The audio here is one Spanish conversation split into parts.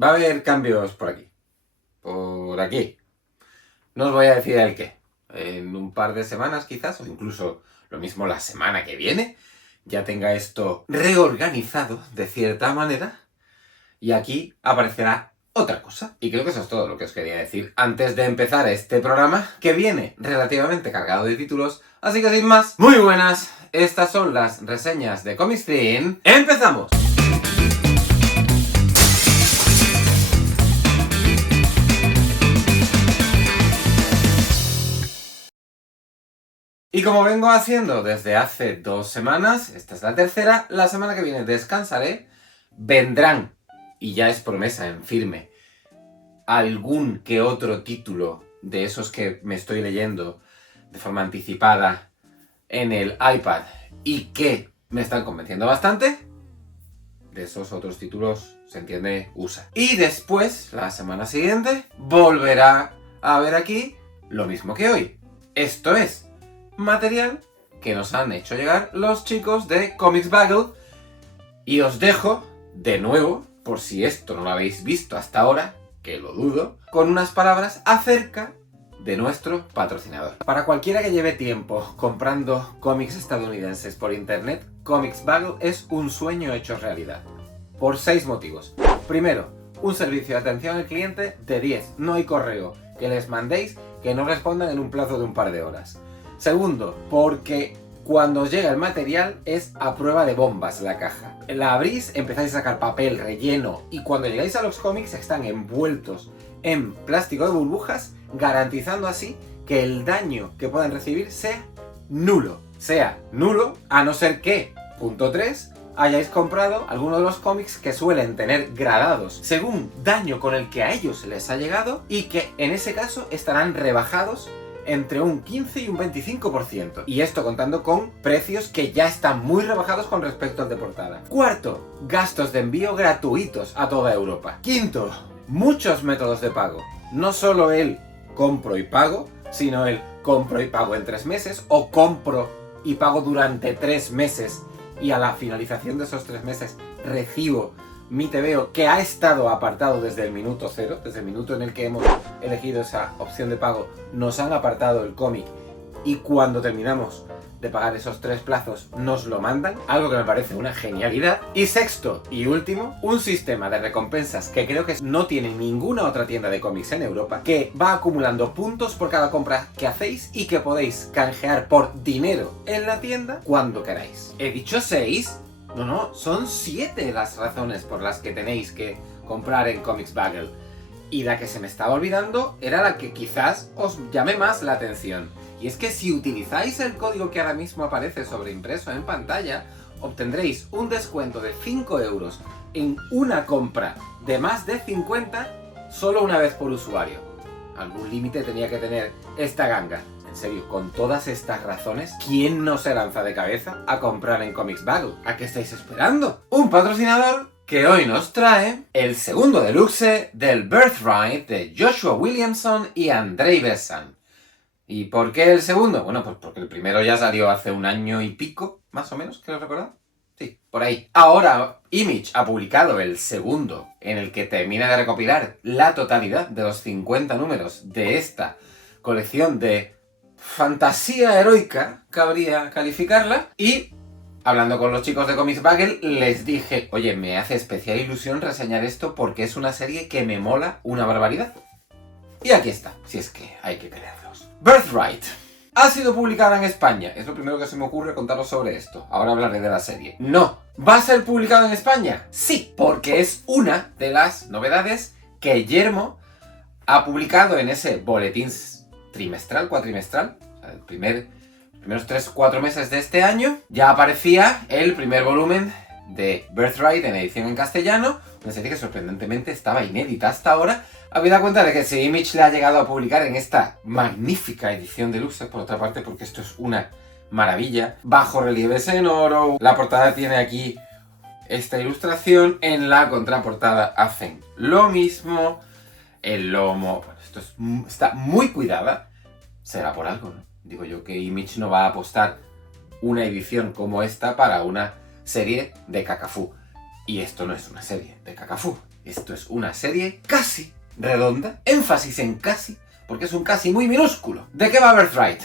Va a haber cambios por aquí. Por aquí. No os voy a decir el qué. En un par de semanas quizás, o incluso lo mismo la semana que viene, ya tenga esto reorganizado de cierta manera. Y aquí aparecerá otra cosa. Y creo que eso es todo lo que os quería decir antes de empezar este programa, que viene relativamente cargado de títulos. Así que sin más, muy buenas. Estas son las reseñas de Comic Stream. ¡Empezamos! Y como vengo haciendo desde hace 2 semanas, esta es la tercera, la semana que viene descansaré, vendrán, y ya es promesa en firme, algún que otro título de esos que me estoy leyendo de forma anticipada en el iPad y que me están convenciendo bastante. De esos otros títulos, se entiende, USA. Y después, la semana siguiente, volverá a ver aquí lo mismo que hoy. Esto es material que nos han hecho llegar los chicos de Comics Bagel. Y os dejo, de nuevo, por si esto no lo habéis visto hasta ahora, que lo dudo, con unas palabras acerca de nuestro patrocinador. Para cualquiera que lleve tiempo comprando cómics estadounidenses por internet, Comics Bagel es un sueño hecho realidad. Por 6 motivos. Primero, un servicio de atención al cliente de 10. No hay correo que les mandéis que no respondan en un plazo de un par de horas. Segundo, porque cuando os llega el material es a prueba de bombas la caja. La abrís, empezáis a sacar papel relleno y cuando llegáis a los cómics están envueltos en plástico de burbujas, garantizando así que el daño que puedan recibir sea nulo. Sea nulo, a no ser que, punto 3, hayáis comprado alguno de los cómics que suelen tener gradados según daño con el que a ellos les ha llegado y que en ese caso estarán rebajados entre un 15 y un 25%. Y esto contando con precios que ya están muy rebajados con respecto al de portada. Cuarto, gastos de envío gratuitos a toda Europa. Quinto, muchos métodos de pago. No solo el compro y pago, sino el compro y pago en 3 meses o compro y pago durante 3 meses y a la finalización de esos 3 meses recibo mi TVO que ha estado apartado desde el minuto 0, desde el minuto en el que hemos elegido esa opción de pago, nos han apartado el cómic y cuando terminamos de pagar esos 3 plazos nos lo mandan, algo que me parece una genialidad. Y sexto y último, un sistema de recompensas que creo que no tiene ninguna otra tienda de cómics en Europa, que va acumulando puntos por cada compra que hacéis y que podéis canjear por dinero en la tienda cuando queráis. He dicho 6. No, son 7 las razones por las que tenéis que comprar en Comics Bagel. Y la que se me estaba olvidando era la que quizás os llame más la atención. Y es que si utilizáis el código que ahora mismo aparece sobreimpreso en pantalla, obtendréis un descuento de 5 euros en una compra de más de 50 solo una vez por usuario. Algún límite tenía que tener esta ganga. En serio, con todas estas razones, ¿quién no se lanza de cabeza a comprar en Comics Bagel? ¿A qué estáis esperando? Un patrocinador que hoy nos trae el segundo deluxe del Birthright de Joshua Williamson y Andrei Bessan. ¿Y por qué el segundo? Bueno, pues porque el primero ya salió hace 1 año y pico, más o menos, ¿quiero recordar? Sí, por ahí. Ahora, Image ha publicado el segundo, en el que termina de recopilar la totalidad de los 50 números de esta colección de fantasía heroica, cabría calificarla, y hablando con los chicos de Comics Bagel, les dije, oye, me hace especial ilusión reseñar esto porque es una serie que me mola una barbaridad. Y aquí está, si es que hay que creerlos. Birthright ha sido publicada en España. Es lo primero que se me ocurre contaros sobre esto. Ahora hablaré de la serie. No. ¿Va a ser publicado en España? Sí, porque es una de las novedades que Yermo ha publicado en ese boletín trimestral, cuatrimestral, o sea, primeros 3-4 meses de este año, ya aparecía el primer volumen de Birthright en edición en castellano, una serie que sorprendentemente estaba inédita hasta ahora. Habida cuenta de que si Image le ha llegado a publicar en esta magnífica edición deluxe, por otra parte, porque esto es una maravilla, bajo relieves en oro, la portada tiene aquí esta ilustración, en la contraportada hacen lo mismo, el lomo, bueno, esto está muy cuidada, será por algo, ¿no? Digo yo que Image no va a apostar una edición como esta para una serie de Cacafú. Y esto no es una serie de Cacafú. Esto es una serie casi redonda, énfasis en casi, porque es un casi muy minúsculo. ¿De qué va Birthright?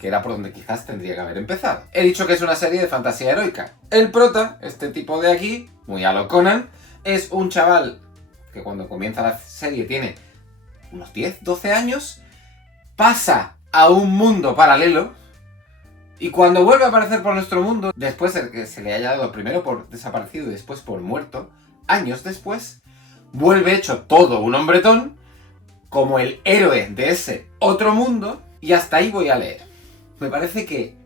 Que era por donde quizás tendría que haber empezado. He dicho que es una serie de fantasía heroica. El prota, este tipo de aquí, muy a lo Conan, es un chaval que cuando comienza la serie tiene unos 10, 12 años, pasa a un mundo paralelo y cuando vuelve a aparecer por nuestro mundo, después de que se le haya dado primero por desaparecido y después por muerto, años después, vuelve hecho todo un hombretón, como el héroe de ese otro mundo, y hasta ahí voy a leer. Me parece que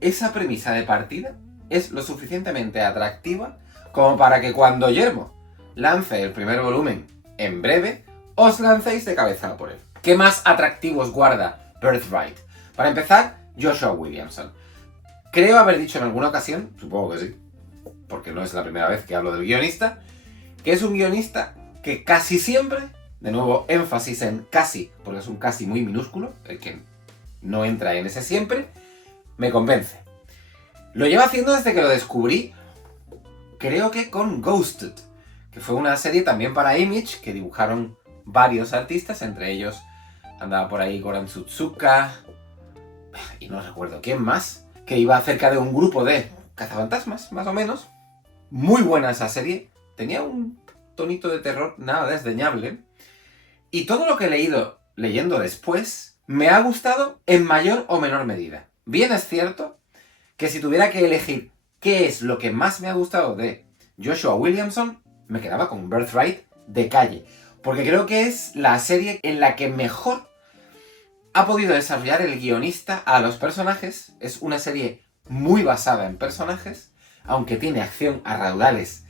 esa premisa de partida es lo suficientemente atractiva como para que cuando Yermo lance el primer volumen en breve, os lancéis de cabeza por él. ¿Qué más atractivos guarda Birthright? Para empezar, Joshua Williamson. Creo haber dicho en alguna ocasión, supongo que sí, porque no es la primera vez que hablo del guionista, que es un guionista que casi siempre, de nuevo énfasis en casi, porque es un casi muy minúsculo, el que no entra en ese siempre, me convence. Lo lleva haciendo desde que lo descubrí, creo que con Ghosted, que fue una serie también para Image, que dibujaron varios artistas, entre ellos andaba por ahí Goran Tsutsuka, y no recuerdo quién más, que iba acerca de un grupo de cazafantasmas, más o menos. Muy buena esa serie, tenía un tonito de terror nada desdeñable, y todo lo que he leído leyendo después me ha gustado en mayor o menor medida. Bien es cierto que si tuviera que elegir qué es lo que más me ha gustado de Joshua Williamson, me quedaba con Birthright de calle, porque creo que es la serie en la que mejor ha podido desarrollar el guionista a los personajes. Es una serie muy basada en personajes, aunque tiene acción a raudales,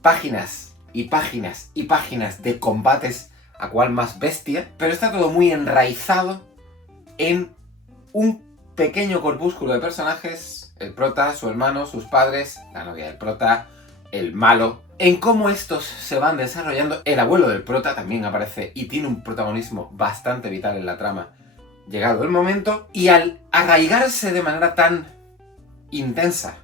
páginas y páginas y páginas de combates a cual más bestia, pero está todo muy enraizado en un pequeño corpúsculo de personajes, el prota, su hermano, sus padres, la novia del prota, el malo, en cómo estos se van desarrollando. El abuelo del prota también aparece y tiene un protagonismo bastante vital en la trama, llegado el momento, y al arraigarse de manera tan intensa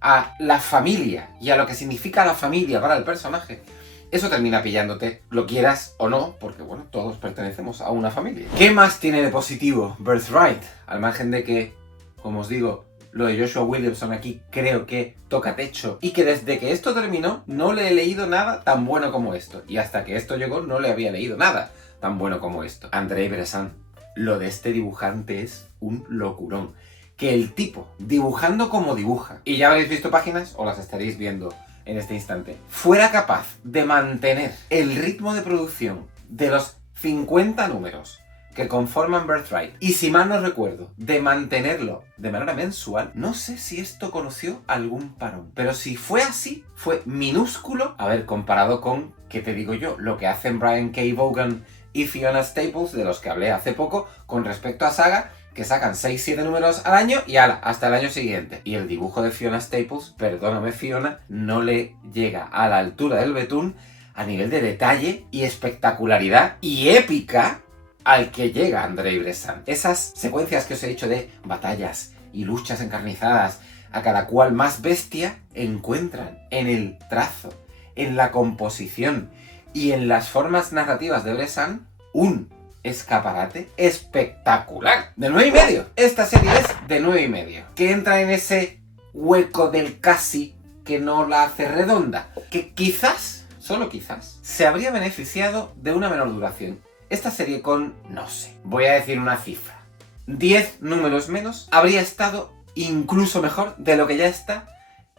a la familia y a lo que significa la familia para el personaje, eso termina pillándote, lo quieras o no, porque bueno, todos pertenecemos a una familia. ¿Qué más tiene de positivo Birthright? Al margen de que, como os digo, lo de Joshua Williamson aquí creo que toca techo, y que desde que esto terminó no le he leído nada tan bueno como esto, y hasta que esto llegó no le había leído nada tan bueno como esto. Andrei Bressan. Lo de este dibujante es un locurón. Que el tipo, dibujando como dibuja, y ya habréis visto páginas o las estaréis viendo en este instante, fuera capaz de mantener el ritmo de producción de los 50 números que conforman Birthright, y si mal no recuerdo, de mantenerlo de manera mensual, no sé si esto conoció algún parón. Pero si fue así, fue minúsculo, a ver, comparado con, ¿qué te digo yo?, lo que hacen Brian K. Vaughan y Fiona Staples, de los que hablé hace poco, con respecto a Saga, que sacan 6-7 números al año y ala, hasta el año siguiente. Y el dibujo de Fiona Staples, perdóname Fiona, no le llega a la altura del betún a nivel de detalle y espectacularidad y épica al que llega Andrei Bressan. Esas secuencias que os he dicho de batallas y luchas encarnizadas, a cada cual más bestia, encuentran en el trazo, en la composición y en las formas narrativas de Bressan un escaparate espectacular. De 9,5. Esta serie es de 9,5. Que entra en ese hueco del casi que no la hace redonda. Que quizás, solo quizás, se habría beneficiado de una menor duración. Esta serie con, no sé, voy a decir una cifra, 10 números menos, habría estado incluso mejor de lo que ya está,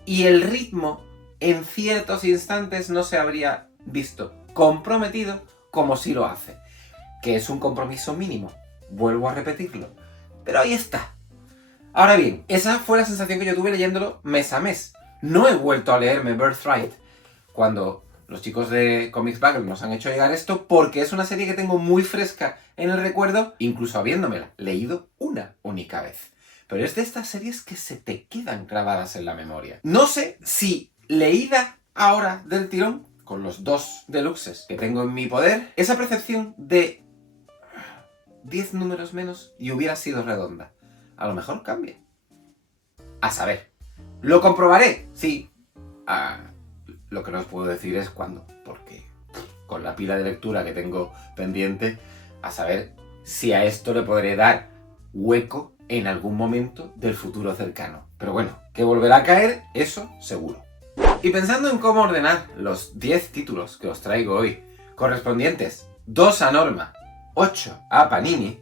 y el ritmo en ciertos instantes no se habría visto comprometido como si lo hace. Que es un compromiso mínimo, vuelvo a repetirlo, pero ahí está. Ahora bien, esa fue la sensación que yo tuve leyéndolo mes a mes. No he vuelto a leerme Birthright cuando los chicos de Comics Bagel nos han hecho llegar esto, porque es una serie que tengo muy fresca en el recuerdo, incluso habiéndomela leído una única vez. Pero es de estas series que se te quedan grabadas en la memoria. No sé si leída ahora del tirón, con los 2 deluxes que tengo en mi poder, esa percepción de 10 números menos y hubiera sido redonda. A lo mejor cambia. A saber. ¿Lo comprobaré? Sí. Lo que no os puedo decir es cuándo. porque con la pila de lectura que tengo pendiente, a saber si a esto le podré dar hueco en algún momento del futuro cercano. Pero bueno, que volverá a caer, eso seguro. Y pensando en cómo ordenar los 10 títulos que os traigo hoy, correspondientes 2 a Norma, 8 a Panini,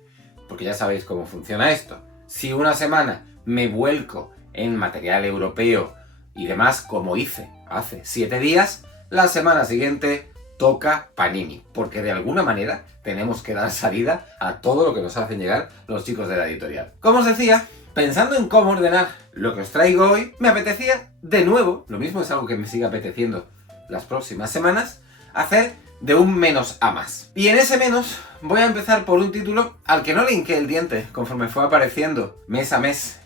porque ya sabéis cómo funciona esto. Si una semana me vuelco en material europeo y demás, como hice hace 7 días, la semana siguiente toca Panini, porque de alguna manera tenemos que dar salida a todo lo que nos hacen llegar los chicos de la editorial. Como os decía, pensando en cómo ordenar lo que os traigo hoy, me apetecía de nuevo, lo mismo es algo que me sigue apeteciendo las próximas semanas, hacer de un menos a más. Y en ese menos voy a empezar por un título al que no le hinqué el diente conforme fue apareciendo mes a mes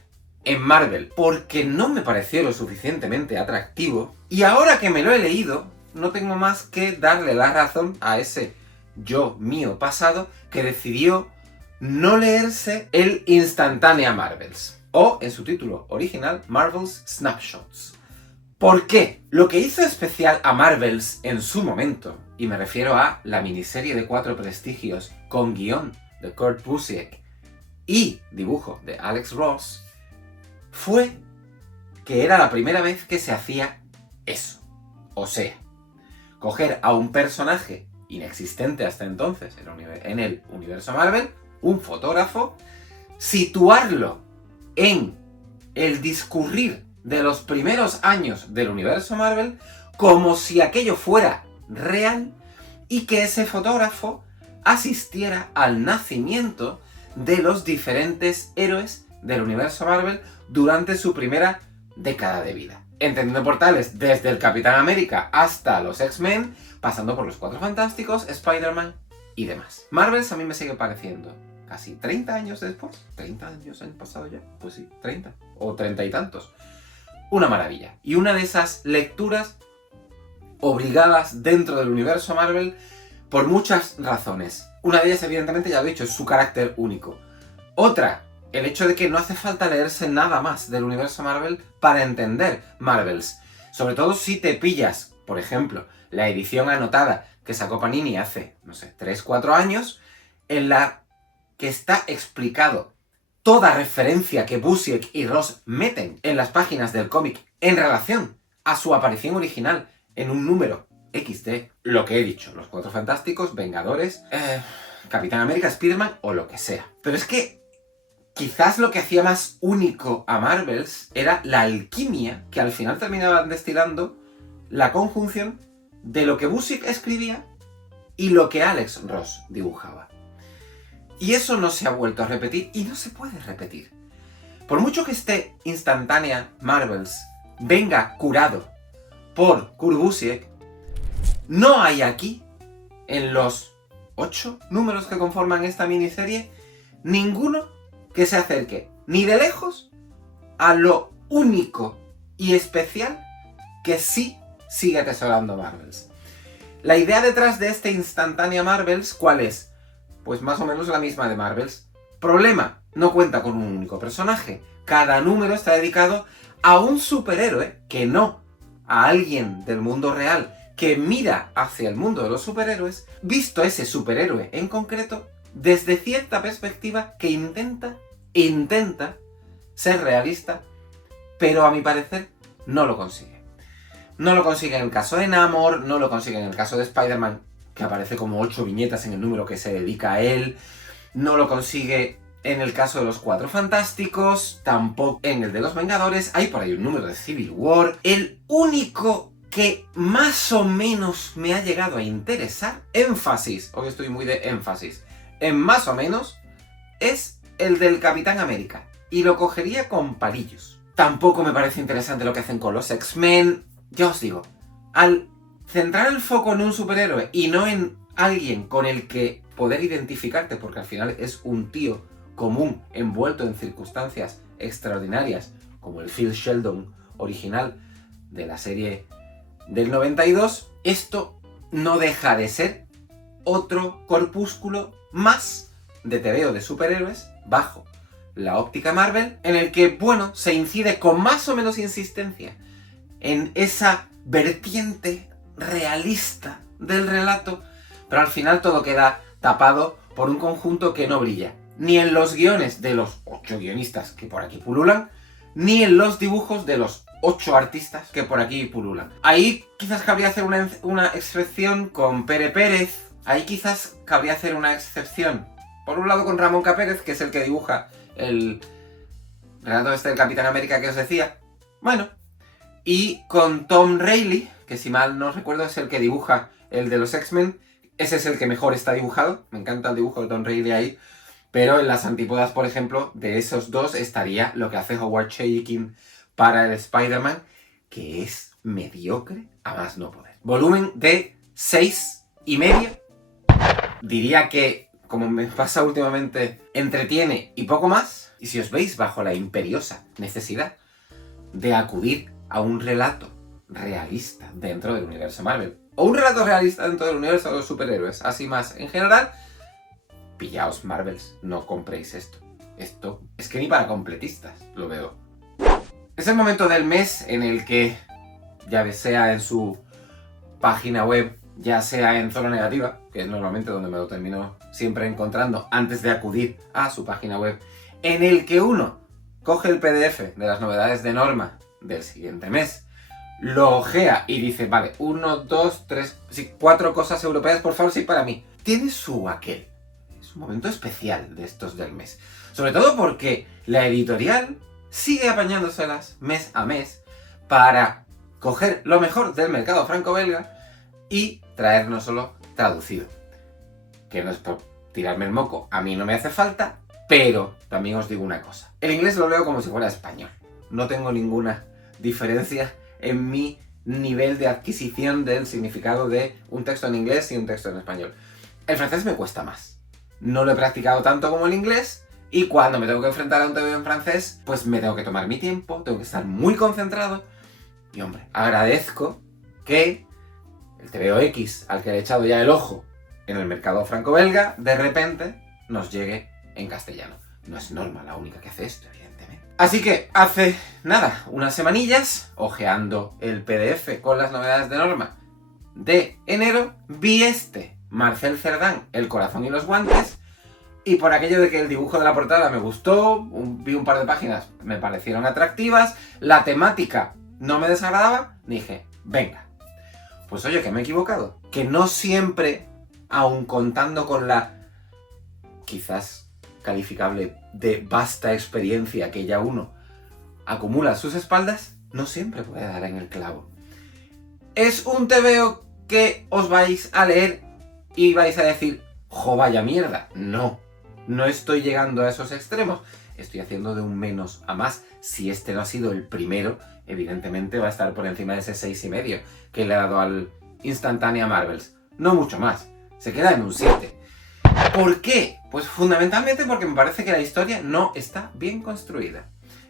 en Marvel, porque no me pareció lo suficientemente atractivo, y ahora que me lo he leído, no tengo más que darle la razón a ese yo mío pasado que decidió no leerse el Instantánea Marvels, o en su título original, Marvel's Snapshots. ¿Por qué? Lo que hizo especial a Marvels en su momento, y me refiero a la miniserie de 4 prestigios con guión de Kurt Busiek y dibujo de Alex Ross, fue que era la primera vez que se hacía eso. O sea, coger a un personaje inexistente hasta entonces en el universo Marvel, un fotógrafo, situarlo en el discurrir de los primeros años del universo Marvel como si aquello fuera real y que ese fotógrafo asistiera al nacimiento de los diferentes héroes del universo Marvel durante su primera década de vida. Entendiendo por tales desde el Capitán América hasta los X-Men, pasando por los Cuatro Fantásticos, Spider-Man y demás. Marvels a mí me sigue pareciendo, casi 30 años después, 30 años han pasado ya, pues sí, 30 o 30 y tantos, una maravilla. Y una de esas lecturas obligadas dentro del universo Marvel por muchas razones. Una de ellas, evidentemente, ya lo he dicho, es su carácter único. Otra, el hecho de que no hace falta leerse nada más del universo Marvel para entender Marvels. Sobre todo si te pillas, por ejemplo, la edición anotada que sacó Panini hace, no sé, 3-4 años, en la que está explicado toda referencia que Busiek y Ross meten en las páginas del cómic en relación a su aparición original en un número XD, lo que he dicho, los Cuatro Fantásticos, Vengadores, Capitán América, Spider-Man o lo que sea. Pero es que quizás lo que hacía más único a Marvels era la alquimia que al final terminaban destilando la conjunción de lo que Busiek escribía y lo que Alex Ross dibujaba. Y eso no se ha vuelto a repetir y no se puede repetir. Por mucho que este Instantánea Marvels venga curado por Kurt Busiek, no hay aquí, en los 8 números que conforman esta miniserie, ninguno que se acerque ni de lejos a lo único y especial que sí sigue atesorando Marvels. La idea detrás de este Instantánea Marvels, ¿cuál es? Pues más o menos la misma de Marvels. Problema, no cuenta con un único personaje. Cada número está dedicado a un superhéroe, que no a alguien del mundo real que mira hacia el mundo de los superhéroes, visto ese superhéroe en concreto desde cierta perspectiva que intenta ser realista, pero a mi parecer no lo consigue. No lo consigue en el caso de Namor, no lo consigue en el caso de Spider-Man, que aparece como 8 viñetas en el número que se dedica a él, no lo consigue en el caso de los Cuatro Fantásticos, tampoco en el de los Vengadores, hay por ahí un número de Civil War. El único que más o menos me ha llegado a interesar, énfasis, hoy estoy muy de énfasis, en más o menos, es el del Capitán América, y lo cogería con palillos. Tampoco me parece interesante lo que hacen con los X-Men. Ya os digo, al centrar el foco en un superhéroe y no en alguien con el que poder identificarte, porque al final es un tío común envuelto en circunstancias extraordinarias, como el Phil Sheldon original de la serie del 92, esto no deja de ser otro corpúsculo más de tebeo de superhéroes bajo la óptica Marvel, en el que, bueno, se incide con más o menos insistencia en esa vertiente realista del relato, pero al final todo queda tapado por un conjunto que no brilla. Ni en los guiones de los 8 guionistas que por aquí pululan, ni en los dibujos de los 8 artistas que por aquí pululan. Ahí quizás cabría hacer una excepción con Pere Pérez. Ahí quizás cabría hacer una excepción, por un lado, con Ramón K. Pérez, que es el que dibuja el relato este del Capitán América que os decía. Bueno, y con Tom Reilly, que si mal no recuerdo es el que dibuja el de los X-Men. Ese es el que mejor está dibujado. Me encanta el dibujo de Tom Reilly ahí. Pero en las antípodas, por ejemplo, de esos dos estaría lo que hace Howard Chaykin para el Spider-Man, que es mediocre a más no poder. Volumen de 6,5. Diría que, como me pasa últimamente, entretiene y poco más. Y si os veis bajo la imperiosa necesidad de acudir a un relato realista dentro del universo Marvel, o un relato realista dentro del universo de los superhéroes, así más en general, pillaos Marvels, no compréis esto. Esto es que ni para completistas lo veo. Es el momento del mes en el que, ya sea en su página web, ya sea en Zona Negativa, que es normalmente donde me lo termino siempre encontrando antes de acudir a su página web, en el que uno coge el PDF de las novedades de Norma del siguiente mes, lo ojea y dice, vale, 1, 2, 3, 4 cosas europeas, por favor, sí, para mí. Tiene su aquel. Es un momento especial de estos del mes. Sobre todo porque la editorial sigue apañándoselas mes a mes para coger lo mejor del mercado franco-belga y traérnoslo traducido. Que no es por tirarme el moco, a mí no me hace falta, pero también os digo una cosa. El inglés lo leo como si fuera español. No tengo ninguna diferencia en mi nivel de adquisición del significado de un texto en inglés y un texto en español. El francés me cuesta más. No lo he practicado tanto como el inglés y cuando me tengo que enfrentar a un TVO en francés, pues me tengo que tomar mi tiempo, tengo que estar muy concentrado y, hombre, agradezco que el TVO X, al que le he echado ya el ojo en el mercado franco-belga, de repente nos llegue en castellano. No es Norma la única que hace esto, evidentemente. Así que hace nada, unas semanillas, ojeando el PDF con las novedades de Norma de enero, vi Marcel Cerdan, El corazón y los guantes, y por aquello de que el dibujo de la portada me gustó, vi un par de páginas, me parecieron atractivas, la temática no me desagradaba, dije, venga. Pues oye, que me he equivocado, que no siempre, aun contando con la quizás calificable de vasta experiencia que ya uno acumula a sus espaldas, no siempre puede dar en el clavo. Es un TVO que os vais a leer y vais a decir, jo, vaya mierda. No, no estoy llegando a esos extremos. Estoy haciendo de un menos a más. Si este no ha sido el primero, evidentemente va a estar por encima de ese 6,5 que le he dado al Instantánea Marvels. No mucho más. Se queda en un 7. ¿Por qué? Pues fundamentalmente porque me parece que la historia no está bien construida.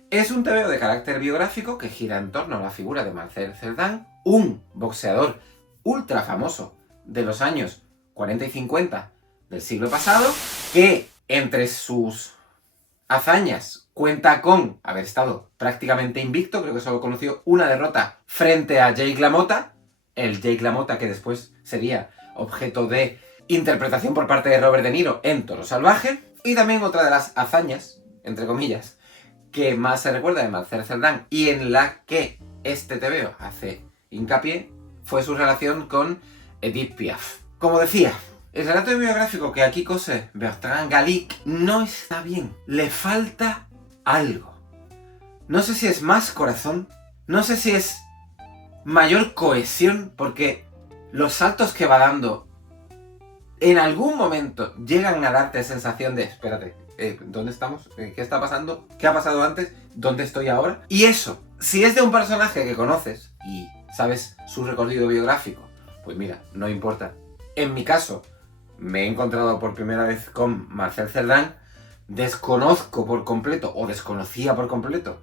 Es un TVO de carácter biográfico que gira en torno a la figura de Marcel Cerdan, un boxeador ultra famoso de los años 40 y 50 del siglo pasado, que entre sus hazañas cuenta con haber estado prácticamente invicto, creo que solo conoció una derrota frente a Jake LaMotta, el Jake LaMotta que después sería objeto de interpretación por parte de Robert De Niro en Toro Salvaje, y también otra de las hazañas, entre comillas, que más se recuerda de Marcel Cerdan y en la que este TVO hace hincapié, fue su relación con Edith Piaf. Como decía, el relato biográfico que aquí cose Bertrand Gallic no está bien. Le falta algo. No sé si es más corazón, no sé si es mayor cohesión, porque los saltos que va dando en algún momento llegan a darte sensación de, espérate, ¿dónde estamos? ¿Qué está pasando? ¿Qué ha pasado antes? ¿Dónde estoy ahora? Y eso, si es de un personaje que conoces y sabes su recorrido biográfico, pues mira, no importa. En mi caso, me he encontrado por primera vez con Marcel Cerdan, desconozco por completo, o desconocía por completo,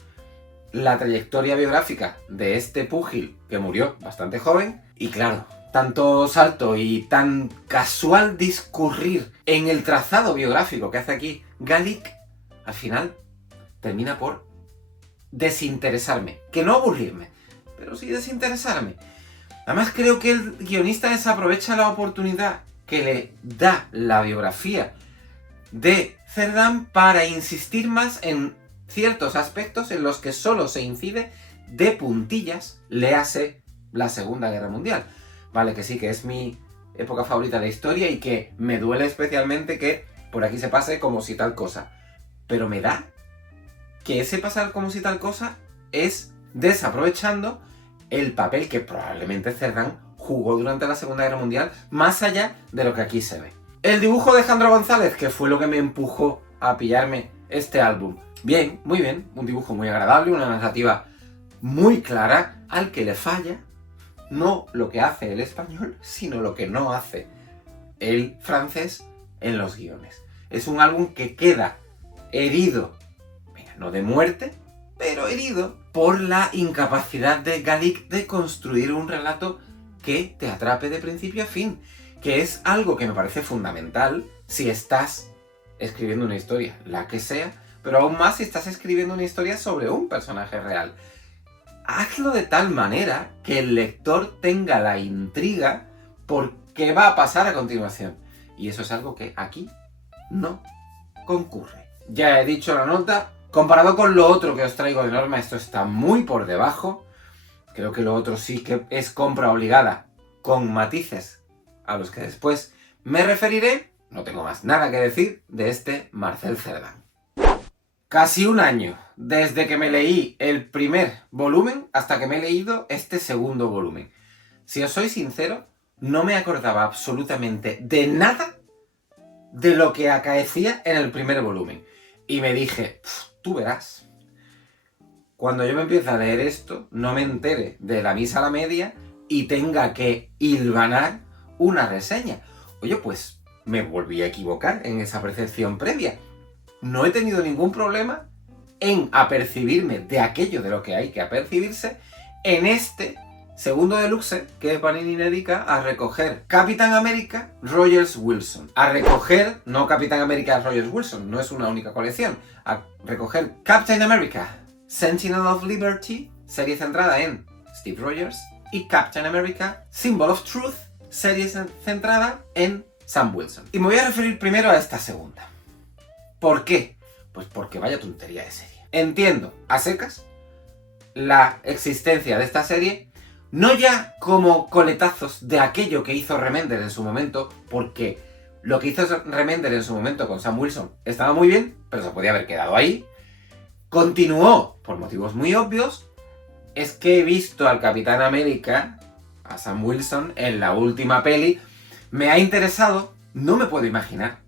la trayectoria biográfica de este púgil que murió bastante joven, y claro, tanto salto y tan casual discurrir en el trazado biográfico que hace aquí Gallic, al final termina por desinteresarme. Que no aburrirme, pero sí desinteresarme. Además creo que el guionista desaprovecha la oportunidad que le da la biografía de Cerdán para insistir más en ciertos aspectos en los que solo se incide de puntillas, léase la Segunda Guerra Mundial. Vale, que sí, que es mi época favorita de la historia y que me duele especialmente que por aquí se pase como si tal cosa. Pero me da que ese pasar como si tal cosa es desaprovechando el papel que probablemente Cerdán jugó durante la Segunda Guerra Mundial, más allá de lo que aquí se ve. El dibujo de Jandro González, que fue lo que me empujó a pillarme este álbum. Bien, muy bien, un dibujo muy agradable, una narrativa muy clara, al que le falla no lo que hace el español, sino lo que no hace el francés en los guiones. Es un álbum que queda herido, no de muerte, pero herido por la incapacidad de Galick de construir un relato que te atrape de principio a fin, que es algo que me parece fundamental si estás escribiendo una historia, la que sea, pero aún más si estás escribiendo una historia sobre un personaje real. Hazlo de tal manera que el lector tenga la intriga por qué va a pasar a continuación. Y eso es algo que aquí no concurre. Ya he dicho la nota. Comparado con lo otro que os traigo de norma, esto está muy por debajo. Creo que lo otro sí que es compra obligada, con matices a los que después me referiré. No tengo más nada que decir de este Marcel Cerdán. Casi un año desde que me leí el primer volumen hasta que me he leído este segundo volumen. Si os soy sincero, no me acordaba absolutamente de nada de lo que acaecía en el primer volumen. Y me dije, tú verás. Cuando yo me empiece a leer esto, no me entere de la misa a la media y tenga que hilvanar una reseña. Oye, pues me volví a equivocar en esa percepción previa. No he tenido ningún problema en apercibirme de aquello de lo que hay que apercibirse en este segundo deluxe que Panini dedica a recoger Capitán América Rogers Wilson. A recoger, no Capitán América Rogers Wilson, no es una única colección. A recoger Captain America Sentinel of Liberty, serie centrada en Steve Rogers, y Captain America Symbol of Truth, serie centrada en Sam Wilson. Y me voy a referir primero a esta segunda. ¿Por qué? Pues porque vaya tontería de serie. Entiendo, a secas, la existencia de esta serie, no ya como coletazos de aquello que hizo Remender en su momento, porque lo que hizo Remender en su momento con Sam Wilson estaba muy bien, pero se podía haber quedado ahí. Continuó, por motivos muy obvios, es que he visto al Capitán América, a Sam Wilson, en la última peli, me ha interesado, no me puedo imaginar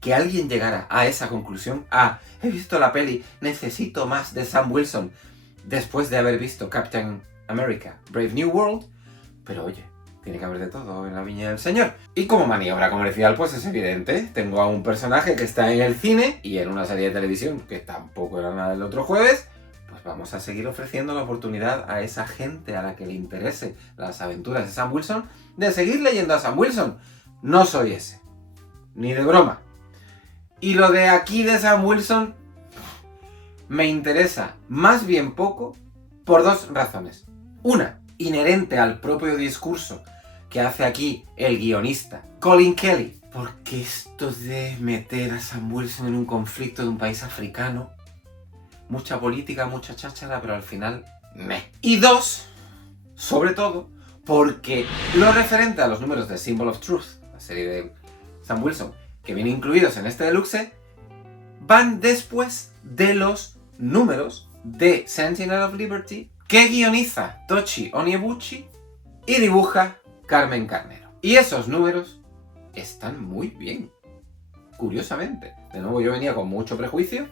que alguien llegara a esa conclusión, he visto la peli, necesito más de Sam Wilson, después de haber visto Captain America, Brave New World, pero oye, tiene que haber de todo en la viña del señor. Y como maniobra comercial, pues es evidente, tengo a un personaje que está en el cine y en una serie de televisión que tampoco era nada del otro jueves, pues vamos a seguir ofreciendo la oportunidad a esa gente a la que le interese las aventuras de Sam Wilson, de seguir leyendo a Sam Wilson. No soy ese, ni de broma. Y lo de aquí de Sam Wilson me interesa más bien poco por dos razones. Una, inherente al propio discurso que hace aquí el guionista Colin Kelly. Porque esto de meter a Sam Wilson en un conflicto de un país africano, mucha política, mucha cháchara, pero al final, meh. Y dos, sobre todo, porque lo referente a los números de Symbol of Truth, la serie de Sam Wilson, que vienen incluidos en este deluxe, van después de los números de Sentinel of Liberty que guioniza Tochi Onyebuchi y dibuja Carmen Carnero. Y esos números están muy bien, curiosamente. De nuevo, yo venía con mucho prejuicio,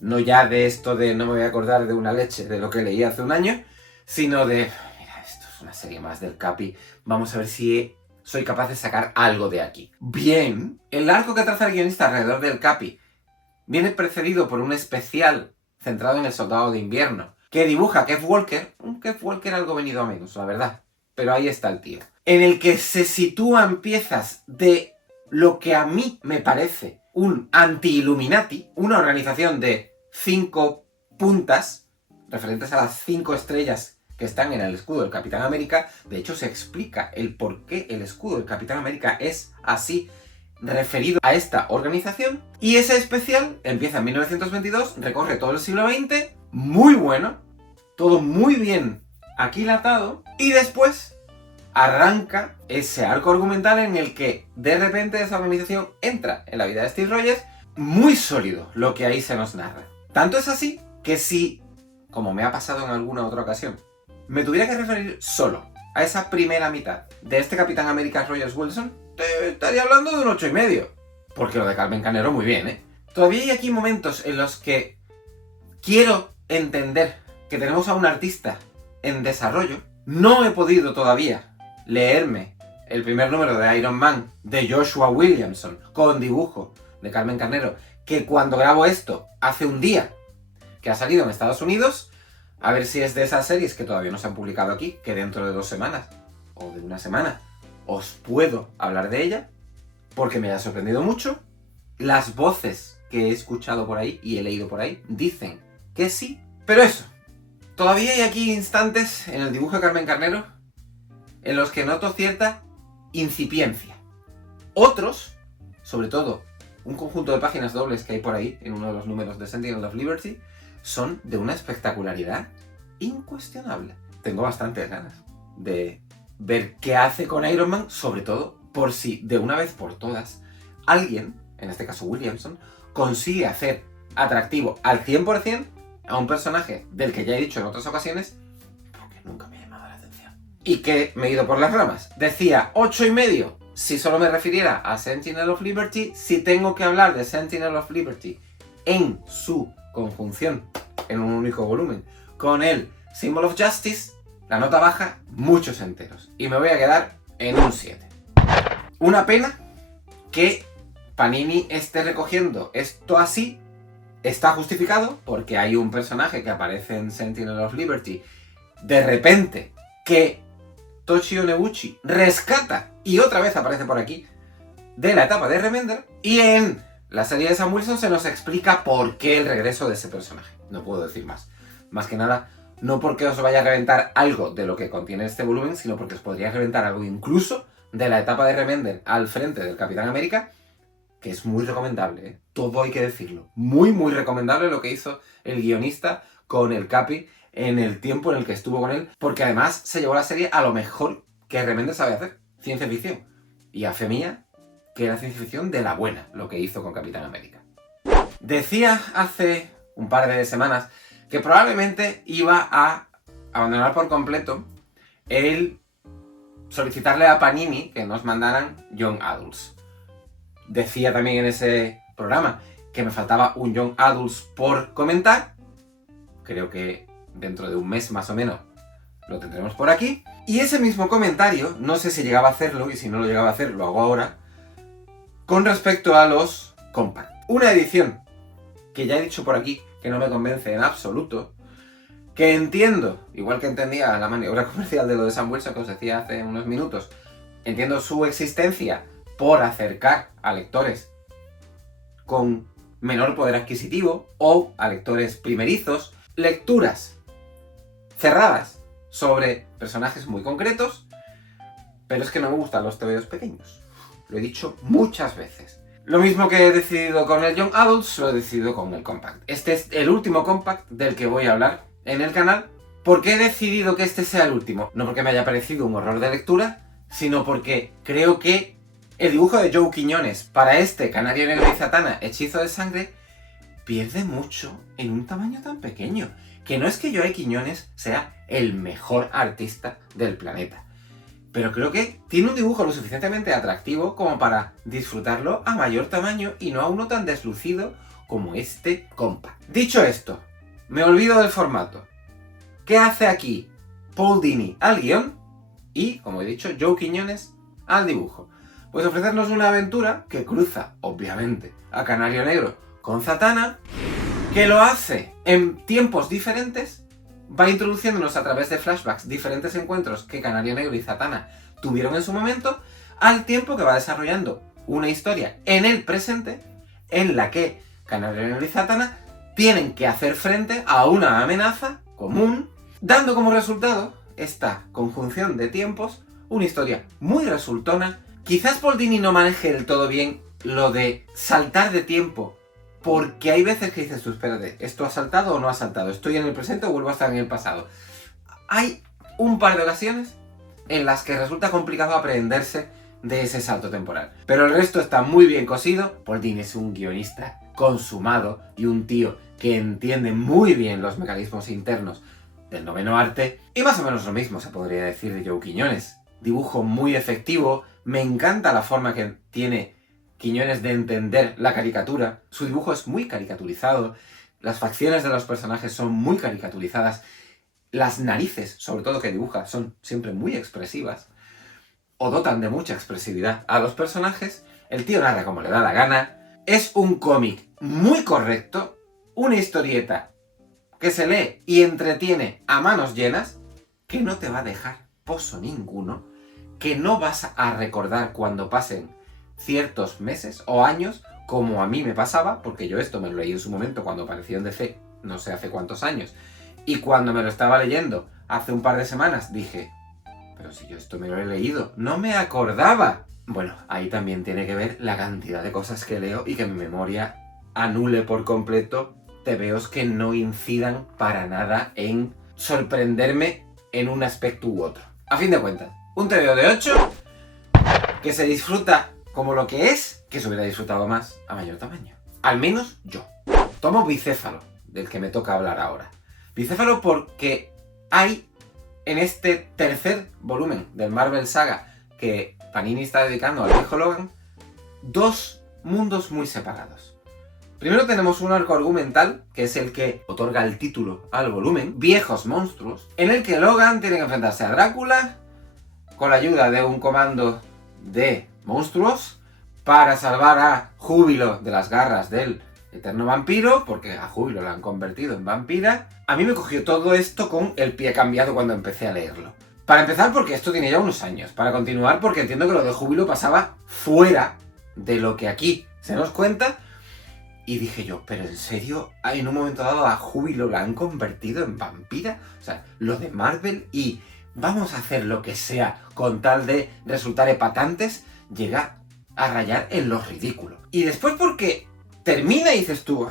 no ya de esto de no me voy a acordar de una leche de lo que leí hace un año, sino de, mira, esto es una serie más del Capi, vamos a ver si soy capaz de sacar algo de aquí. Bien, el arco que traza el guionista alrededor del Capi viene precedido por un especial centrado en el Soldado de Invierno, que dibuja Kev Walker, un Kev Walker algo venido a menos, la verdad, pero ahí está el tío, en el que se sitúan piezas de lo que a mí me parece un anti-Illuminati, una organización de 5 puntas, referentes a las 5 estrellas que están en el escudo del Capitán América. De hecho, se explica el por qué el escudo del Capitán América es así, referido a esta organización. Y ese especial empieza en 1922, recorre todo el siglo XX, muy bueno, todo muy bien aquilatado, y después arranca ese arco argumental en el que de repente esa organización entra en la vida de Steve Rogers. Muy sólido lo que ahí se nos narra. Tanto es así que si, como me ha pasado en alguna otra ocasión, me tuviera que referir solo a esa primera mitad de este Capitán América Rogers Wilson, te estaría hablando de un 8,5. Porque lo de Carmen Carnero muy bien, ¿eh? Todavía hay aquí momentos en los que quiero entender que tenemos a un artista en desarrollo. No he podido todavía leerme el primer número de Iron Man de Joshua Williamson con dibujo de Carmen Carnero, que cuando grabo esto hace un día que ha salido en Estados Unidos. A ver si es de esas series que todavía no se han publicado aquí, que dentro de 2 semanas o de una semana os puedo hablar de ella, porque me ha sorprendido mucho. Las voces que he escuchado por ahí y he leído por ahí dicen que sí, pero eso, todavía hay aquí instantes en el dibujo de Carmen Carnero en los que noto cierta incipiencia. Otros, sobre todo un conjunto de páginas dobles que hay por ahí en uno de los números de Sentinel of Liberty, son de una espectacularidad incuestionable. Tengo bastantes ganas de ver qué hace con Iron Man, sobre todo por si de una vez por todas alguien, en este caso Williamson, consigue hacer atractivo al 100% a un personaje del que ya he dicho en otras ocasiones, porque nunca me ha llamado la atención. Y que me he ido por las ramas. Decía 8,5 si solo me refiriera a Sentinel of Liberty. Si tengo que hablar de Sentinel of Liberty en su conjunción, en un único volumen, con el Symbol of Justice, la nota baja muchos enteros. Y me voy a quedar en un 7. Una pena que Panini esté recogiendo esto así. Está justificado porque hay un personaje que aparece en Sentinel of Liberty de repente que Toshio Nebuchi rescata y otra vez aparece por aquí de la etapa de Remender, y en la serie de Sam Wilson se nos explica por qué el regreso de ese personaje. No puedo decir más. Más que nada, no porque os vaya a reventar algo de lo que contiene este volumen, sino porque os podría reventar algo incluso de la etapa de Remender al frente del Capitán América, que es muy recomendable, ¿eh? Todo hay que decirlo. Muy, muy recomendable lo que hizo el guionista con el Capi en el tiempo en el que estuvo con él, porque además se llevó la serie a lo mejor que Remender sabe hacer, ciencia ficción. Y a fe mía, que era ciencia ficción de la buena lo que hizo con Capitán América. Decía hace un par de semanas que probablemente iba a abandonar por completo el solicitarle a Panini que nos mandaran Young Adults. Decía también en ese programa que me faltaba un Young Adults por comentar. Creo que dentro de un mes más o menos lo tendremos por aquí. Y ese mismo comentario, no sé si llegaba a hacerlo, y si no lo llegaba a hacer, lo hago ahora, con respecto a los Compact. Una edición que ya he dicho por aquí que no me convence en absoluto, que entiendo, igual que entendía la maniobra comercial de lo de Sam Wilson que os decía hace unos minutos, entiendo su existencia por acercar a lectores con menor poder adquisitivo o a lectores primerizos, lecturas cerradas sobre personajes muy concretos, pero es que no me gustan los tebeos pequeños. Lo he dicho muchas veces. Lo mismo que he decidido con el Young Adults, lo he decidido con el Compact. Este es el último Compact del que voy a hablar en el canal. ¿Por qué he decidido que este sea el último? No porque me haya parecido un horror de lectura, sino porque creo que el dibujo de Joe Quiñones para este Canario Negro y Zatanna, Hechizo de Sangre, pierde mucho en un tamaño tan pequeño. Que no es que Joe Quiñones sea el mejor artista del planeta, pero creo que tiene un dibujo lo suficientemente atractivo como para disfrutarlo a mayor tamaño y no a uno tan deslucido como este Compact. Dicho esto, me olvido del formato. ¿Qué hace aquí Paul Dini al guión? Y, como he dicho, Joe Quiñones al dibujo. Pues ofrecernos una aventura que cruza, obviamente, a Canario Negro con Zatanna, que lo hace en tiempos diferentes, va introduciéndonos a través de flashbacks diferentes encuentros que Canario Negro y Zatanna tuvieron en su momento, al tiempo que va desarrollando una historia en el presente en la que Canario Negro y Zatanna tienen que hacer frente a una amenaza común dando como resultado esta conjunción de tiempos una historia muy resultona. Quizás Paul Dini no maneje del todo bien lo de saltar de tiempo, porque hay veces que dices tú, espérate, ¿esto ha saltado o no ha saltado? ¿Estoy en el presente o vuelvo a estar en el pasado? Hay un par de ocasiones en las que resulta complicado aprenderse de ese salto temporal. Pero el resto está muy bien cosido. Paul Dini es un guionista consumado y un tío que entiende muy bien los mecanismos internos del noveno arte. Y más o menos lo mismo se podría decir de Joe Quiñones. Dibujo muy efectivo. Me encanta la forma que tiene Quiñones de entender la caricatura. Su dibujo es muy caricaturizado. Las facciones de los personajes son muy caricaturizadas. Las narices, sobre todo que dibuja, son siempre muy expresivas. O dotan de mucha expresividad a los personajes. El tío narra como le da la gana. Es un cómic muy correcto. Una historieta que se lee y entretiene a manos llenas. Que no te va a dejar pozo ninguno. Que no vas a recordar cuando pasen ciertos meses o años, como a mí me pasaba, porque yo esto me lo leí en su momento cuando apareció en DC, no sé hace cuántos años, y cuando me lo estaba leyendo hace un par de semanas dije, pero si yo esto me lo he leído, no me acordaba. Bueno, ahí también tiene que ver la cantidad de cosas que leo y que mi memoria anule por completo tebeos que no incidan para nada en sorprenderme en un aspecto u otro. A fin de cuentas, un tebeo de 8 que se disfruta como lo que es, que se hubiera disfrutado más a mayor tamaño. Al menos yo. Tomo Bicéfalo, del que me toca hablar ahora. Bicéfalo porque hay en este tercer volumen del Marvel Saga que Panini está dedicando al viejo Logan, dos mundos muy separados. Primero tenemos un arco argumental, que es el que otorga el título al volumen, Viejos Monstruos, en el que Logan tiene que enfrentarse a Drácula con la ayuda de un comando de monstruos para salvar a Júbilo de las garras del eterno vampiro, porque a Júbilo la han convertido en vampira. A mí me cogió todo esto con el pie cambiado cuando empecé a leerlo. Para empezar, porque esto tiene ya unos años. Para continuar, porque entiendo que lo de Júbilo pasaba fuera de lo que aquí se nos cuenta. Y dije yo, ¿pero en serio? ¿En un momento dado a Júbilo la han convertido en vampira? O sea, lo de Marvel y vamos a hacer lo que sea con tal de resultar epatantes, llega a rayar en lo ridículo. Y después porque termina y dices tú,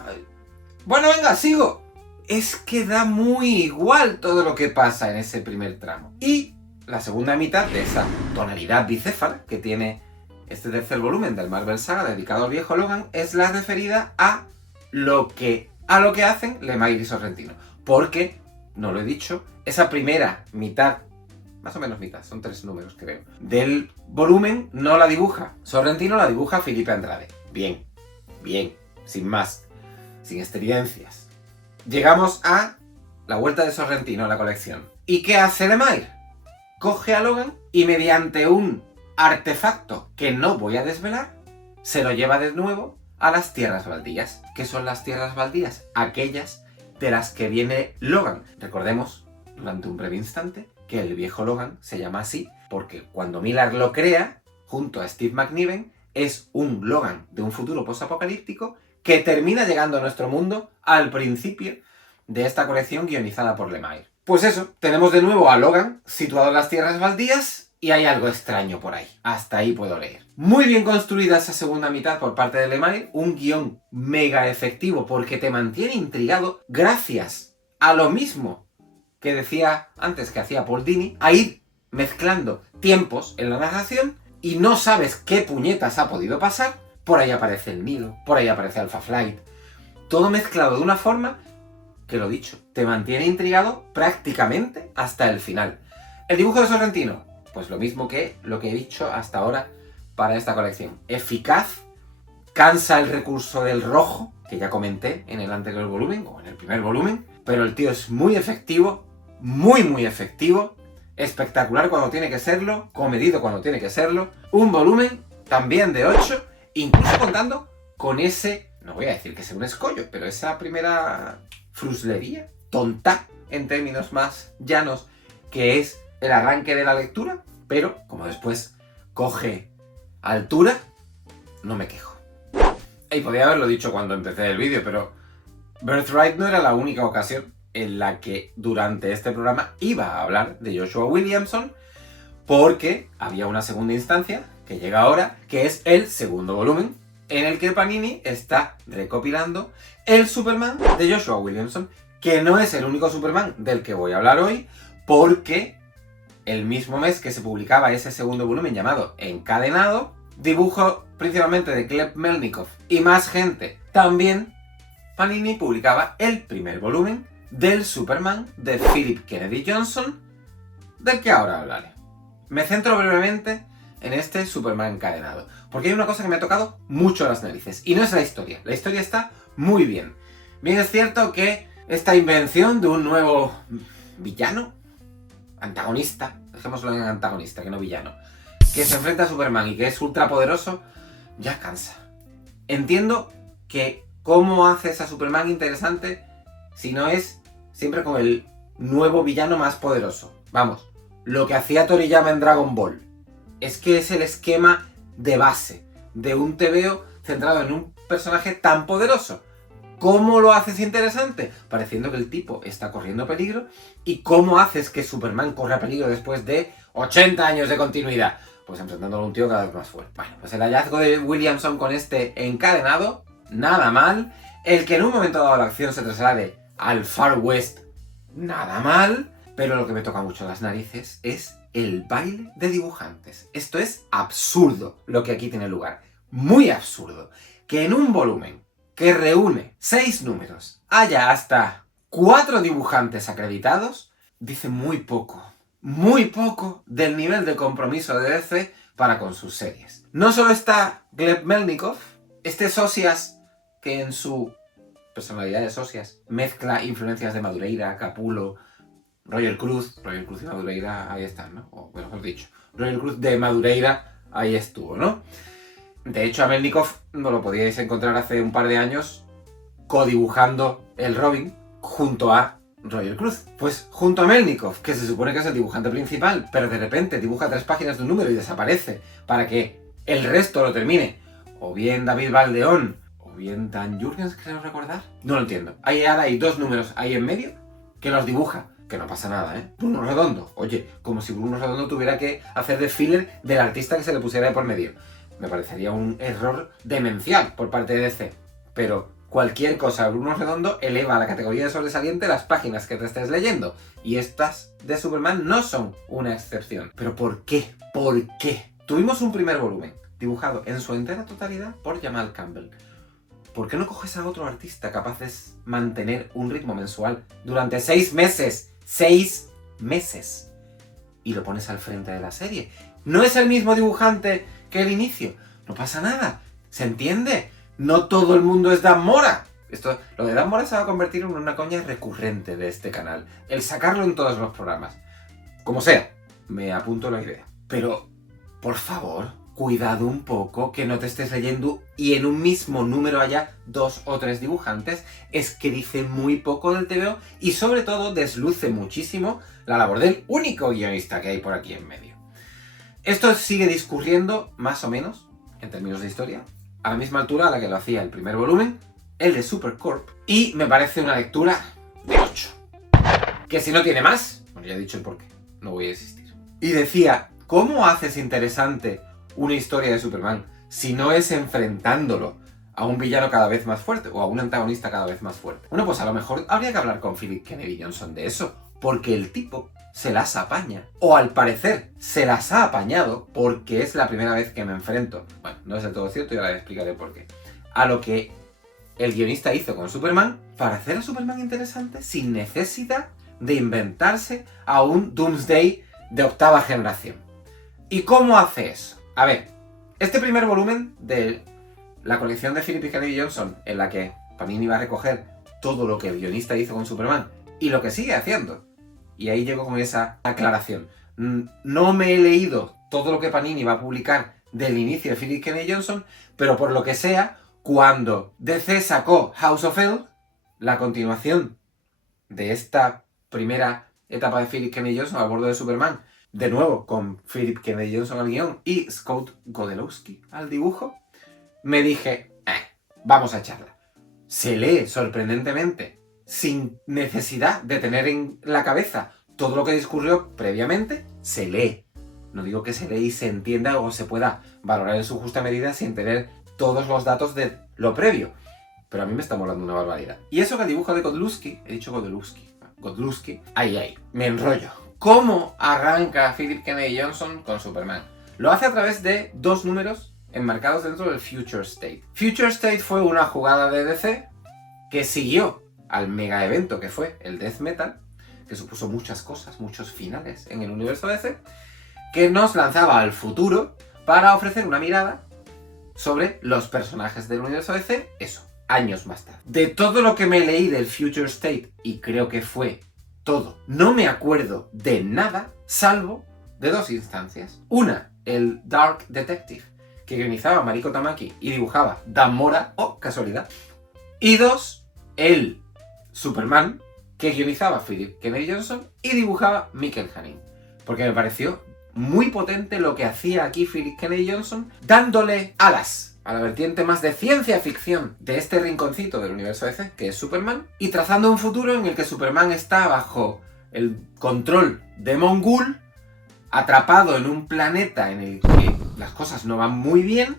bueno, venga, sigo. Es que da muy igual todo lo que pasa en ese primer tramo. Y la segunda mitad de esa tonalidad bicéfala que tiene este tercer volumen del Marvel Saga dedicado al viejo Logan es la referida a lo que hacen Lemire y Sorrentino. Porque, no lo he dicho, esa primera mitad, más o menos mitad, son 3 números creo, del volumen no la dibuja Sorrentino, la dibuja Felipe Andrade. Bien, sin más, sin experiencias. Llegamos a la vuelta de Sorrentino a la colección. ¿Y qué hace Lemire? Coge a Logan y mediante un artefacto que no voy a desvelar, se lo lleva de nuevo a las tierras baldías. ¿Qué son las tierras baldías? Aquellas de las que viene Logan. Recordemos, durante un breve instante, que el viejo Logan se llama así porque cuando Millar lo crea, junto a Steve McNiven, es un Logan de un futuro postapocalíptico que termina llegando a nuestro mundo al principio de esta colección guionizada por Lemire. Pues eso, tenemos de nuevo a Logan situado en las tierras baldías y hay algo extraño por ahí. Hasta ahí puedo leer. Muy bien construida esa segunda mitad por parte de Lemire, un guión mega efectivo porque te mantiene intrigado gracias a lo mismo que decía antes que hacía Paul Dini, a ir mezclando tiempos en la narración y no sabes qué puñetas ha podido pasar. Por ahí aparece el Nilo, por ahí aparece Alpha Flight. Todo mezclado de una forma que, lo dicho, te mantiene intrigado prácticamente hasta el final. El dibujo de Sorrentino, pues lo mismo que lo que he dicho hasta ahora para esta colección. Eficaz, cansa el recurso del rojo, que ya comenté en el anterior volumen, o en el primer volumen, pero el tío es muy efectivo, muy efectivo, espectacular cuando tiene que serlo, comedido cuando tiene que serlo, un volumen también de 8, incluso contando con ese, no voy a decir que sea un escollo, pero esa primera fruslería, tonta, en términos más llanos, que es el arranque de la lectura, pero como después coge altura, no me quejo. Y podía haberlo dicho cuando empecé el vídeo, pero Birthright no era la única ocasión en la que durante este programa iba a hablar de Joshua Williamson, porque había una segunda instancia que llega ahora, que es el segundo volumen, en el que Panini está recopilando el Superman de Joshua Williamson, que no es el único Superman del que voy a hablar hoy, porque el mismo mes que se publicaba ese segundo volumen llamado Encadenado, dibujo principalmente de Gleb Melnikov y más gente, también Panini publicaba el primer volumen del Superman de Philip Kennedy Johnson, del que ahora hablaré. Me centro brevemente en este Superman encadenado, porque hay una cosa que me ha tocado mucho las narices, y no es la historia. La historia está muy bien. Bien es cierto que esta invención de un nuevo villano, antagonista, dejémoslo en antagonista, que no villano, que se enfrenta a Superman y que es ultra poderoso, ya cansa. Entiendo que cómo haces a Superman interesante si no es siempre con el nuevo villano más poderoso. Vamos, lo que hacía Toriyama en Dragon Ball. Es que es el esquema de base de un TVO centrado en un personaje tan poderoso. ¿Cómo lo haces interesante? Pareciendo que el tipo está corriendo peligro. ¿Y cómo haces que Superman corra peligro después de 80 años de continuidad? Pues enfrentándolo a un tío cada vez más fuerte. Bueno, pues el hallazgo de Williamson con este encadenado, nada mal. El que en un momento dado la acción se traslade al Far West, nada mal. Pero lo que me toca mucho las narices es el baile de dibujantes. Esto es absurdo lo que aquí tiene lugar. Muy absurdo. Que en un volumen que reúne 6 números haya hasta 4 dibujantes acreditados, dice muy poco del nivel de compromiso de DC para con sus series. No solo está Gleb Melnikov, este Socias que en su personalidad de Socias mezcla influencias de Madureira, Capullo, Roger Cruz y Madureira, ahí están, ¿no? O mejor dicho, Roger Cruz de Madureira, ahí estuvo, ¿no? De hecho, a Melnikov no lo podíais encontrar hace un par de años codibujando el Robin junto a Roger Cruz. Pues junto a Melnikov, que se supone que es el dibujante principal, pero de repente dibuja 3 páginas de un número y desaparece para que el resto lo termine o bien David Baldeón o bien Dan Jurgens, creo recordar. No lo entiendo. Ahora hay 2 números ahí en medio que los dibuja. Que no pasa nada, ¿eh? Bruno Redondo. Oye, como si Bruno Redondo tuviera que hacer de filler del artista que se le pusiera de por medio. Me parecería un error demencial por parte de DC. Pero cualquier cosa de Bruno Redondo eleva a la categoría de sobresaliente las páginas que te estés leyendo. Y estas de Superman no son una excepción. ¿Pero por qué? ¿Por qué? Tuvimos un primer volumen, dibujado en su entera totalidad por Jamal Campbell. ¿Por qué no coges a otro artista capaz de mantener un ritmo mensual durante 6 meses? 6 meses. Y lo pones al frente de la serie. No es el mismo dibujante que el inicio. No pasa nada. ¿Se entiende? No todo el mundo es Dan Mora. Lo de Dan Mora se va a convertir en una coña recurrente de este canal. El sacarlo en todos los programas. Como sea, me apunto la idea. Pero, por favor, cuidado un poco que no te estés leyendo y en un mismo número haya 2 o 3 dibujantes. Es que dice muy poco del TVO y sobre todo desluce muchísimo la labor del único guionista que hay por aquí en medio. Esto sigue discurriendo, más o menos, en términos de historia, a la misma altura a la que lo hacía el primer volumen, el de Supercorp, y me parece una lectura de 8. Que si no tiene más, bueno, ya he dicho el porqué, no voy a insistir. Y decía, ¿cómo haces interesante una historia de Superman si no es enfrentándolo a un villano cada vez más fuerte o a un antagonista cada vez más fuerte? Bueno, pues a lo mejor habría que hablar con Philip Kennedy Johnson de eso, porque el tipo se las apaña, o al parecer se las ha apañado porque es la primera vez que me enfrento, bueno, no es del todo cierto y ahora explicaré por qué, a lo que el guionista hizo con Superman para hacer a Superman interesante sin necesidad de inventarse a un Doomsday de 8ª generación. ¿Y cómo hace eso? A ver, este primer volumen de la colección de Philip Kennedy Johnson, en la que Panini va a recoger todo lo que el guionista hizo con Superman y lo que sigue haciendo. Y ahí llego con esa aclaración. No me he leído todo lo que Panini va a publicar del inicio de Philip Kennedy Johnson, pero por lo que sea, cuando DC sacó House of L, la continuación de esta primera etapa de Philip Kennedy Johnson a bordo de Superman, de nuevo con Philip Kennedy Johnson al guión y Scott Godlewski al dibujo, me dije, vamos a echarla. Se lee sorprendentemente sin necesidad de tener en la cabeza todo lo que discurrió previamente, se lee. No digo que se lee y se entienda o se pueda valorar en su justa medida sin tener todos los datos de lo previo. Pero a mí me está molando una barbaridad. Y eso que el dibujo de Godlewski, he dicho Godlewski, ahí, me enrollo. ¿Cómo arranca Philip Kennedy Johnson con Superman? Lo hace a través de 2 números enmarcados dentro del Future State. Future State fue una jugada de DC que siguió al mega evento que fue el Death Metal, que supuso muchas cosas, muchos finales en el universo DC, que nos lanzaba al futuro para ofrecer una mirada sobre los personajes del universo DC, eso, años más tarde. De todo lo que me leí del Future State, y creo que fue todo, no me acuerdo de nada, salvo de 2 instancias. Una, el Dark Detective, que guionizaba Mariko Tamaki y dibujaba Dan Mora, casualidad. Y 2, el Superman, que guionizaba Philip Kennedy Johnson y dibujaba Mikel Janín. Porque me pareció muy potente lo que hacía aquí Philip Kennedy Johnson, dándole alas a la vertiente más de ciencia ficción de este rinconcito del universo DC, que es Superman, y trazando un futuro en el que Superman está bajo el control de Mongul, atrapado en un planeta en el que las cosas no van muy bien,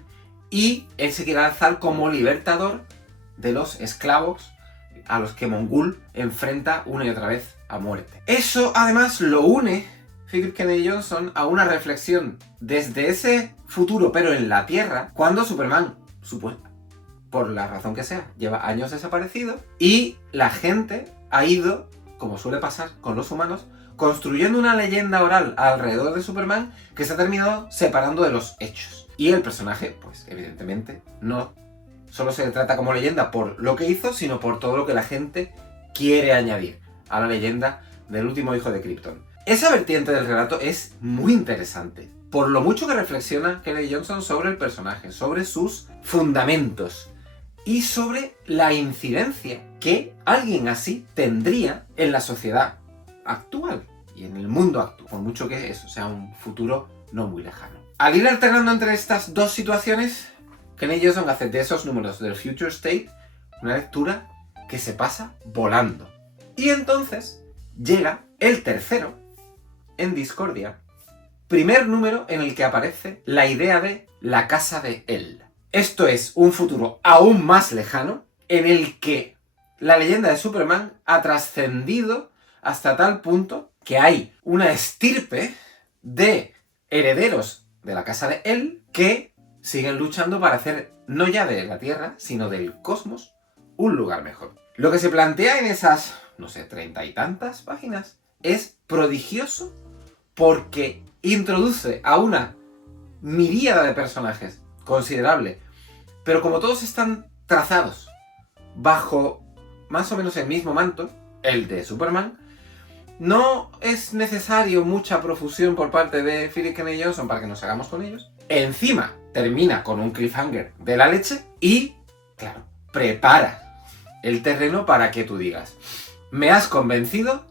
y él se quiere alzar como libertador de los esclavos a los que Mongul enfrenta una y otra vez a muerte. Eso además lo une Philip Kennedy Johnson a una reflexión desde ese futuro, pero en la Tierra, cuando Superman, por la razón que sea, lleva años desaparecido y la gente ha ido, como suele pasar con los humanos, construyendo una leyenda oral alrededor de Superman que se ha terminado separando de los hechos. Y el personaje, pues evidentemente, no solo se le trata como leyenda por lo que hizo, sino por todo lo que la gente quiere añadir a la leyenda del último hijo de Krypton. Esa vertiente del relato es muy interesante, por lo mucho que reflexiona Kennedy Johnson sobre el personaje, sobre sus fundamentos y sobre la incidencia que alguien así tendría en la sociedad actual y en el mundo actual, por mucho que eso sea un futuro no muy lejano. Al ir alternando entre estas 2 situaciones, Kennedy Johnson hace de esos números del Future State una lectura que se pasa volando. Y entonces llega el tercero en Discordia, primer número en el que aparece la idea de la casa de él. Esto es un futuro aún más lejano en el que la leyenda de Superman ha trascendido hasta tal punto que hay una estirpe de herederos de la casa de él que siguen luchando para hacer no ya de la Tierra, sino del cosmos, un lugar mejor. Lo que se plantea en esas, 30 y tantas páginas es prodigioso porque introduce a una miríada de personajes considerable, pero como todos están trazados bajo más o menos el mismo manto, el de Superman, no es necesario mucha profusión por parte de Philip Kennedy Johnson para que nos hagamos con ellos. Encima termina con un cliffhanger de la leche y, claro, prepara el terreno para que tú digas: me has convencido,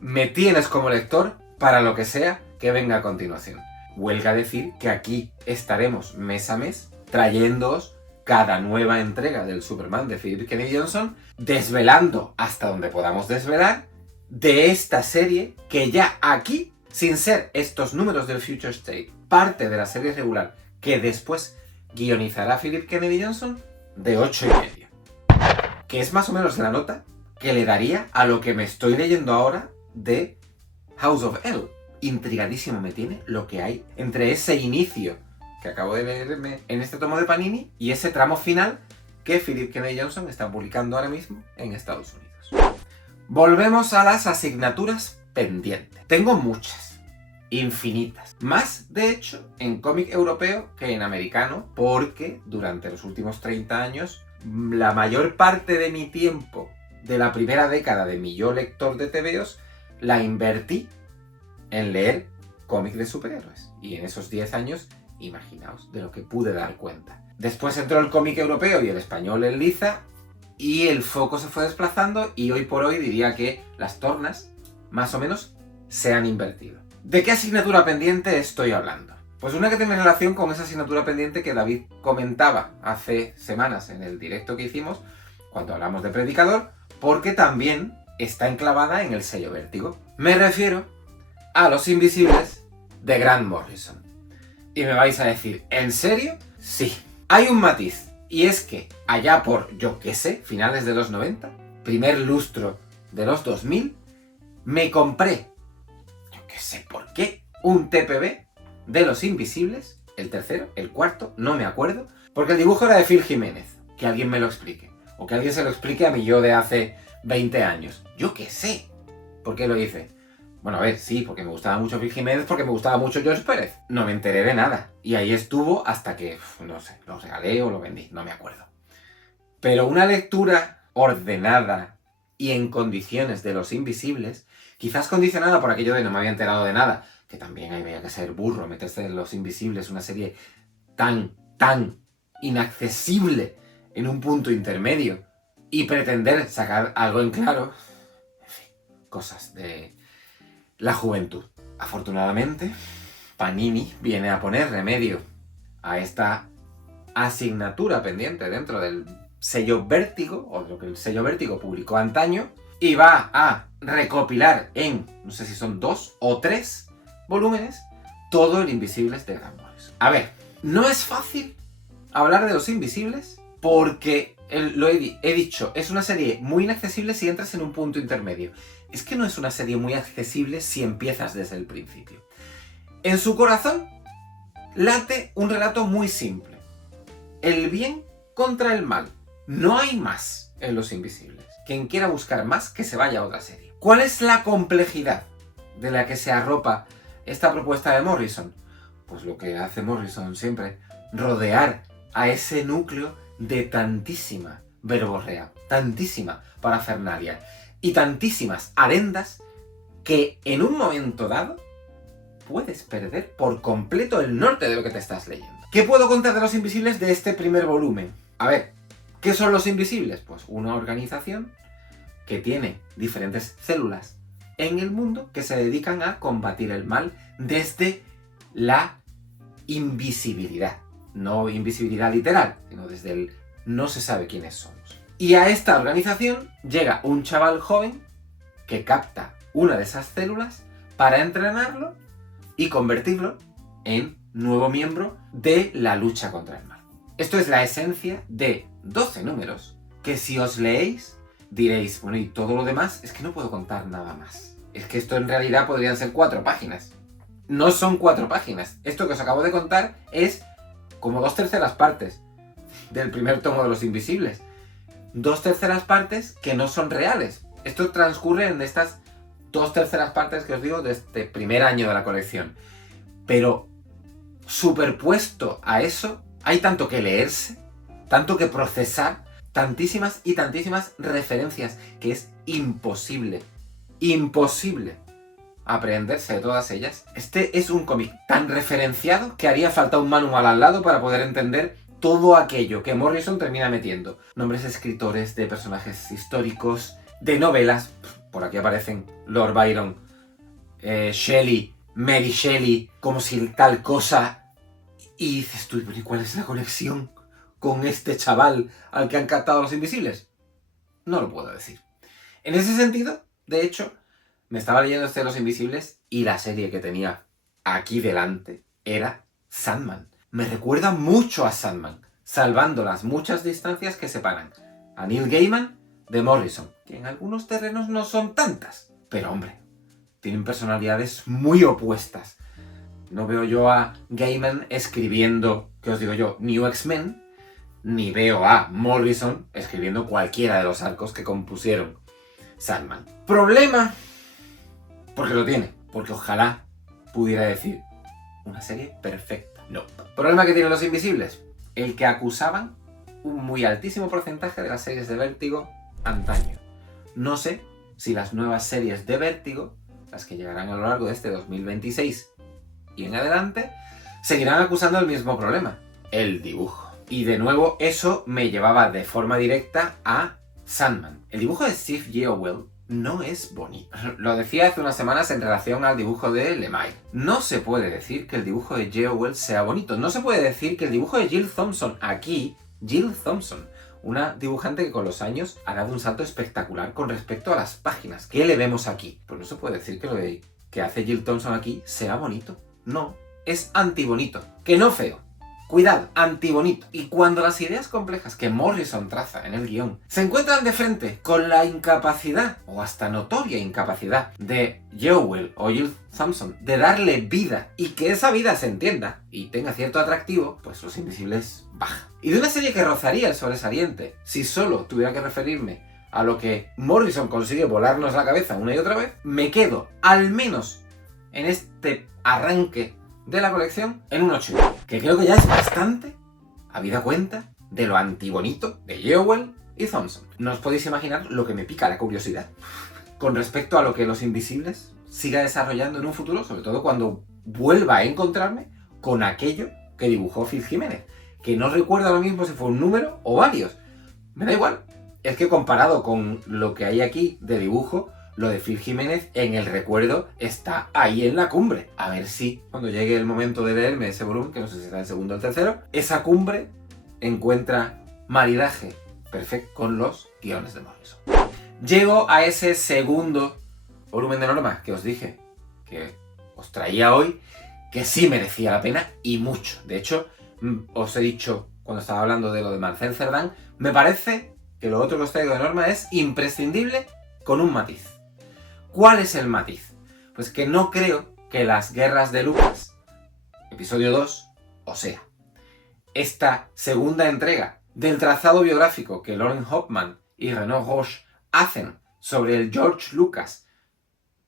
me tienes como lector para lo que sea que venga a continuación. Huelga decir que aquí estaremos mes a mes trayéndoos cada nueva entrega del Superman de Philip Kennedy Johnson, desvelando hasta donde podamos desvelar de esta serie que ya aquí, sin ser estos números del Future State, parte de la serie regular que después guionizará Philip Kennedy Johnson, de 8,5. Que es más o menos la nota que le daría a lo que me estoy leyendo ahora de House of L. Intrigadísimo me tiene lo que hay entre ese inicio que acabo de leerme en este tomo de Panini y ese tramo final que Philip Kennedy Johnson está publicando ahora mismo en Estados Unidos. Volvemos a las asignaturas pendientes. Tengo muchas, infinitas. Más, de hecho, en cómic europeo que en americano, porque durante los últimos 30 años, la mayor parte de mi tiempo de la primera década de mi yo lector de tebeos la invertí en leer cómic de superhéroes. Y en esos 10 años, imaginaos de lo que pude dar cuenta. Después entró el cómic europeo y el español en liza, y el foco se fue desplazando, y hoy por hoy diría que las tornas, más o menos, se han invertido. ¿De qué asignatura pendiente estoy hablando? Pues una que tiene relación con esa asignatura pendiente que David comentaba hace semanas en el directo que hicimos, cuando hablamos de Predicador, porque también está enclavada en el sello Vértigo. Me refiero a Los Invisibles de Grant Morrison. Y me vais a decir, ¿en serio? Sí. Hay un matiz, y es que allá por, yo qué sé, finales de los 90, primer lustro de los 2000, me compré, yo qué sé por qué, un TPB de Los Invisibles, el tercero, el cuarto, no me acuerdo, porque el dibujo era de Phil Jiménez. Que alguien me lo explique. O que alguien se lo explique a mi yo de hace 20 años. Yo qué sé. ¿Por qué lo hice? Bueno, a ver, sí, porque me gustaba mucho Phil Jiménez, porque me gustaba mucho George Pérez. No me enteré de nada. Y ahí estuvo hasta que, no sé, lo regalé o lo vendí, no me acuerdo. Pero una lectura ordenada y en condiciones de Los Invisibles, quizás condicionada por aquello de no me había enterado de nada, que también había que ser burro, meterse en Los Invisibles, una serie tan inaccesible en un punto intermedio y pretender sacar algo en claro. En fin, cosas de la juventud. Afortunadamente, Panini viene a poner remedio a esta asignatura pendiente dentro del sello Vértigo, o lo que el sello Vértigo publicó antaño, y va a recopilar en, no sé si son 2 o 3 volúmenes, todo el Invisibles de Grant Morrison. A ver, no es fácil hablar de Los Invisibles porque, lo he dicho, es una serie muy inaccesible si entras en un punto intermedio. Es que no es una serie muy accesible si empiezas desde el principio. En su corazón late un relato muy simple. El bien contra el mal. No hay más en Los Invisibles. Quien quiera buscar más, que se vaya a otra serie. ¿Cuál es la complejidad de la que se arropa esta propuesta de Morrison? Pues lo que hace Morrison siempre, rodear a ese núcleo de tantísima verborrea, tantísima parafernalia y tantísimas arendas que en un momento dado puedes perder por completo el norte de lo que te estás leyendo. ¿Qué puedo contar de Los Invisibles de este primer volumen? A ver, ¿qué son Los Invisibles? Pues una organización que tiene diferentes células en el mundo que se dedican a combatir el mal desde la invisibilidad. No invisibilidad literal, sino desde el no se sabe quiénes somos. Y a esta organización llega un chaval joven que capta una de esas células para entrenarlo y convertirlo en nuevo miembro de la lucha contra el mal. Esto es la esencia de 12 números que si os leéis diréis, bueno, y todo lo demás es que no puedo contar nada más. Es que esto en realidad podrían ser 4 páginas. No son 4 páginas. Esto que os acabo de contar es como 2/3 partes del primer tomo de Los Invisibles. 2/3 partes que no son reales. Esto transcurre en estas 2/3 partes que os digo de este primer año de la colección. Pero superpuesto a eso, hay tanto que leerse, tanto que procesar, tantísimas y tantísimas referencias que es imposible aprenderse de todas ellas. Este es un cómic tan referenciado que haría falta un manual al lado para poder entender todo aquello que Morrison termina metiendo. Nombres de escritores, de personajes históricos, de novelas. Por aquí aparecen Lord Byron, Shelley, Mary Shelley, como si tal cosa. Y dices tú, ¿y cuál es la conexión con este chaval al que han captado Los Invisibles? No lo puedo decir. En ese sentido, de hecho, me estaba leyendo este de Los Invisibles y la serie que tenía aquí delante era Sandman. Me recuerda mucho a Sandman, salvando las muchas distancias que separan a Neil Gaiman de Morrison, que en algunos terrenos no son tantas. Pero hombre, tienen personalidades muy opuestas. No veo yo a Gaiman escribiendo, ¿qué os digo yo?, New X-Men, ni veo a Morrison escribiendo cualquiera de los arcos que compusieron Sandman. ¿Problema? Porque lo tiene. Porque ojalá pudiera decir una serie perfecta. No. ¿Problema que tienen Los Invisibles? El que acusaban un muy altísimo porcentaje de las series de Vértigo antaño. No sé si las nuevas series de Vértigo, las que llegarán a lo largo de este 2026 y en adelante, seguirán acusando el mismo problema, el dibujo. Y de nuevo eso me llevaba de forma directa a Sandman. El dibujo de Steve Yeowell no es bonito. Lo decía hace unas semanas en relación al dibujo de Lemire. No se puede decir que el dibujo de Yeowell sea bonito. No se puede decir que el dibujo de Jill Thompson aquí, Jill Thompson, una dibujante que con los años ha dado un salto espectacular con respecto a las páginas. ¿Qué le vemos aquí? Pues no se puede decir que lo que hace Jill Thompson aquí sea bonito. No, es antibonito. Que no feo. Cuidado, antibonito. Y cuando las ideas complejas que Morrison traza en el guión se encuentran de frente con la incapacidad, o hasta notoria incapacidad, de Jewell o Jill Thompson de darle vida y que esa vida se entienda y tenga cierto atractivo, pues Los Invisibles baja. Y de una serie que rozaría el sobresaliente si solo tuviera que referirme a lo que Morrison consigue volarnos la cabeza una y otra vez, me quedo, al menos en este arranque de la colección, en un 8, que creo que ya es bastante, habida cuenta de lo antibonito de Jewell y Thompson. No os podéis imaginar lo que me pica la curiosidad con respecto a lo que Los Invisibles siga desarrollando en un futuro, sobre todo cuando vuelva a encontrarme con aquello que dibujó Phil Jiménez, que no recuerdo ahora mismo si fue un número o varios. Me da igual, es que comparado con lo que hay aquí de dibujo, lo de Phil Jiménez en el recuerdo está ahí en la cumbre. A ver si cuando llegue el momento de leerme ese volumen, que no sé si será el segundo o el tercero, esa cumbre encuentra maridaje perfecto con los guiones de Morrison. Llego a ese segundo volumen de Norma que os dije que os traía hoy, que sí merecía la pena y mucho. De hecho, os he dicho cuando estaba hablando de lo de Marcel Cerdan, me parece que lo otro que os traigo de Norma es imprescindible con un matiz. ¿Cuál es el matiz? Pues que no creo que Las Guerras de Lucas, episodio 2, o sea, esta segunda entrega del trazado biográfico que Lauren Hoffman y Renaud Roche hacen sobre el George Lucas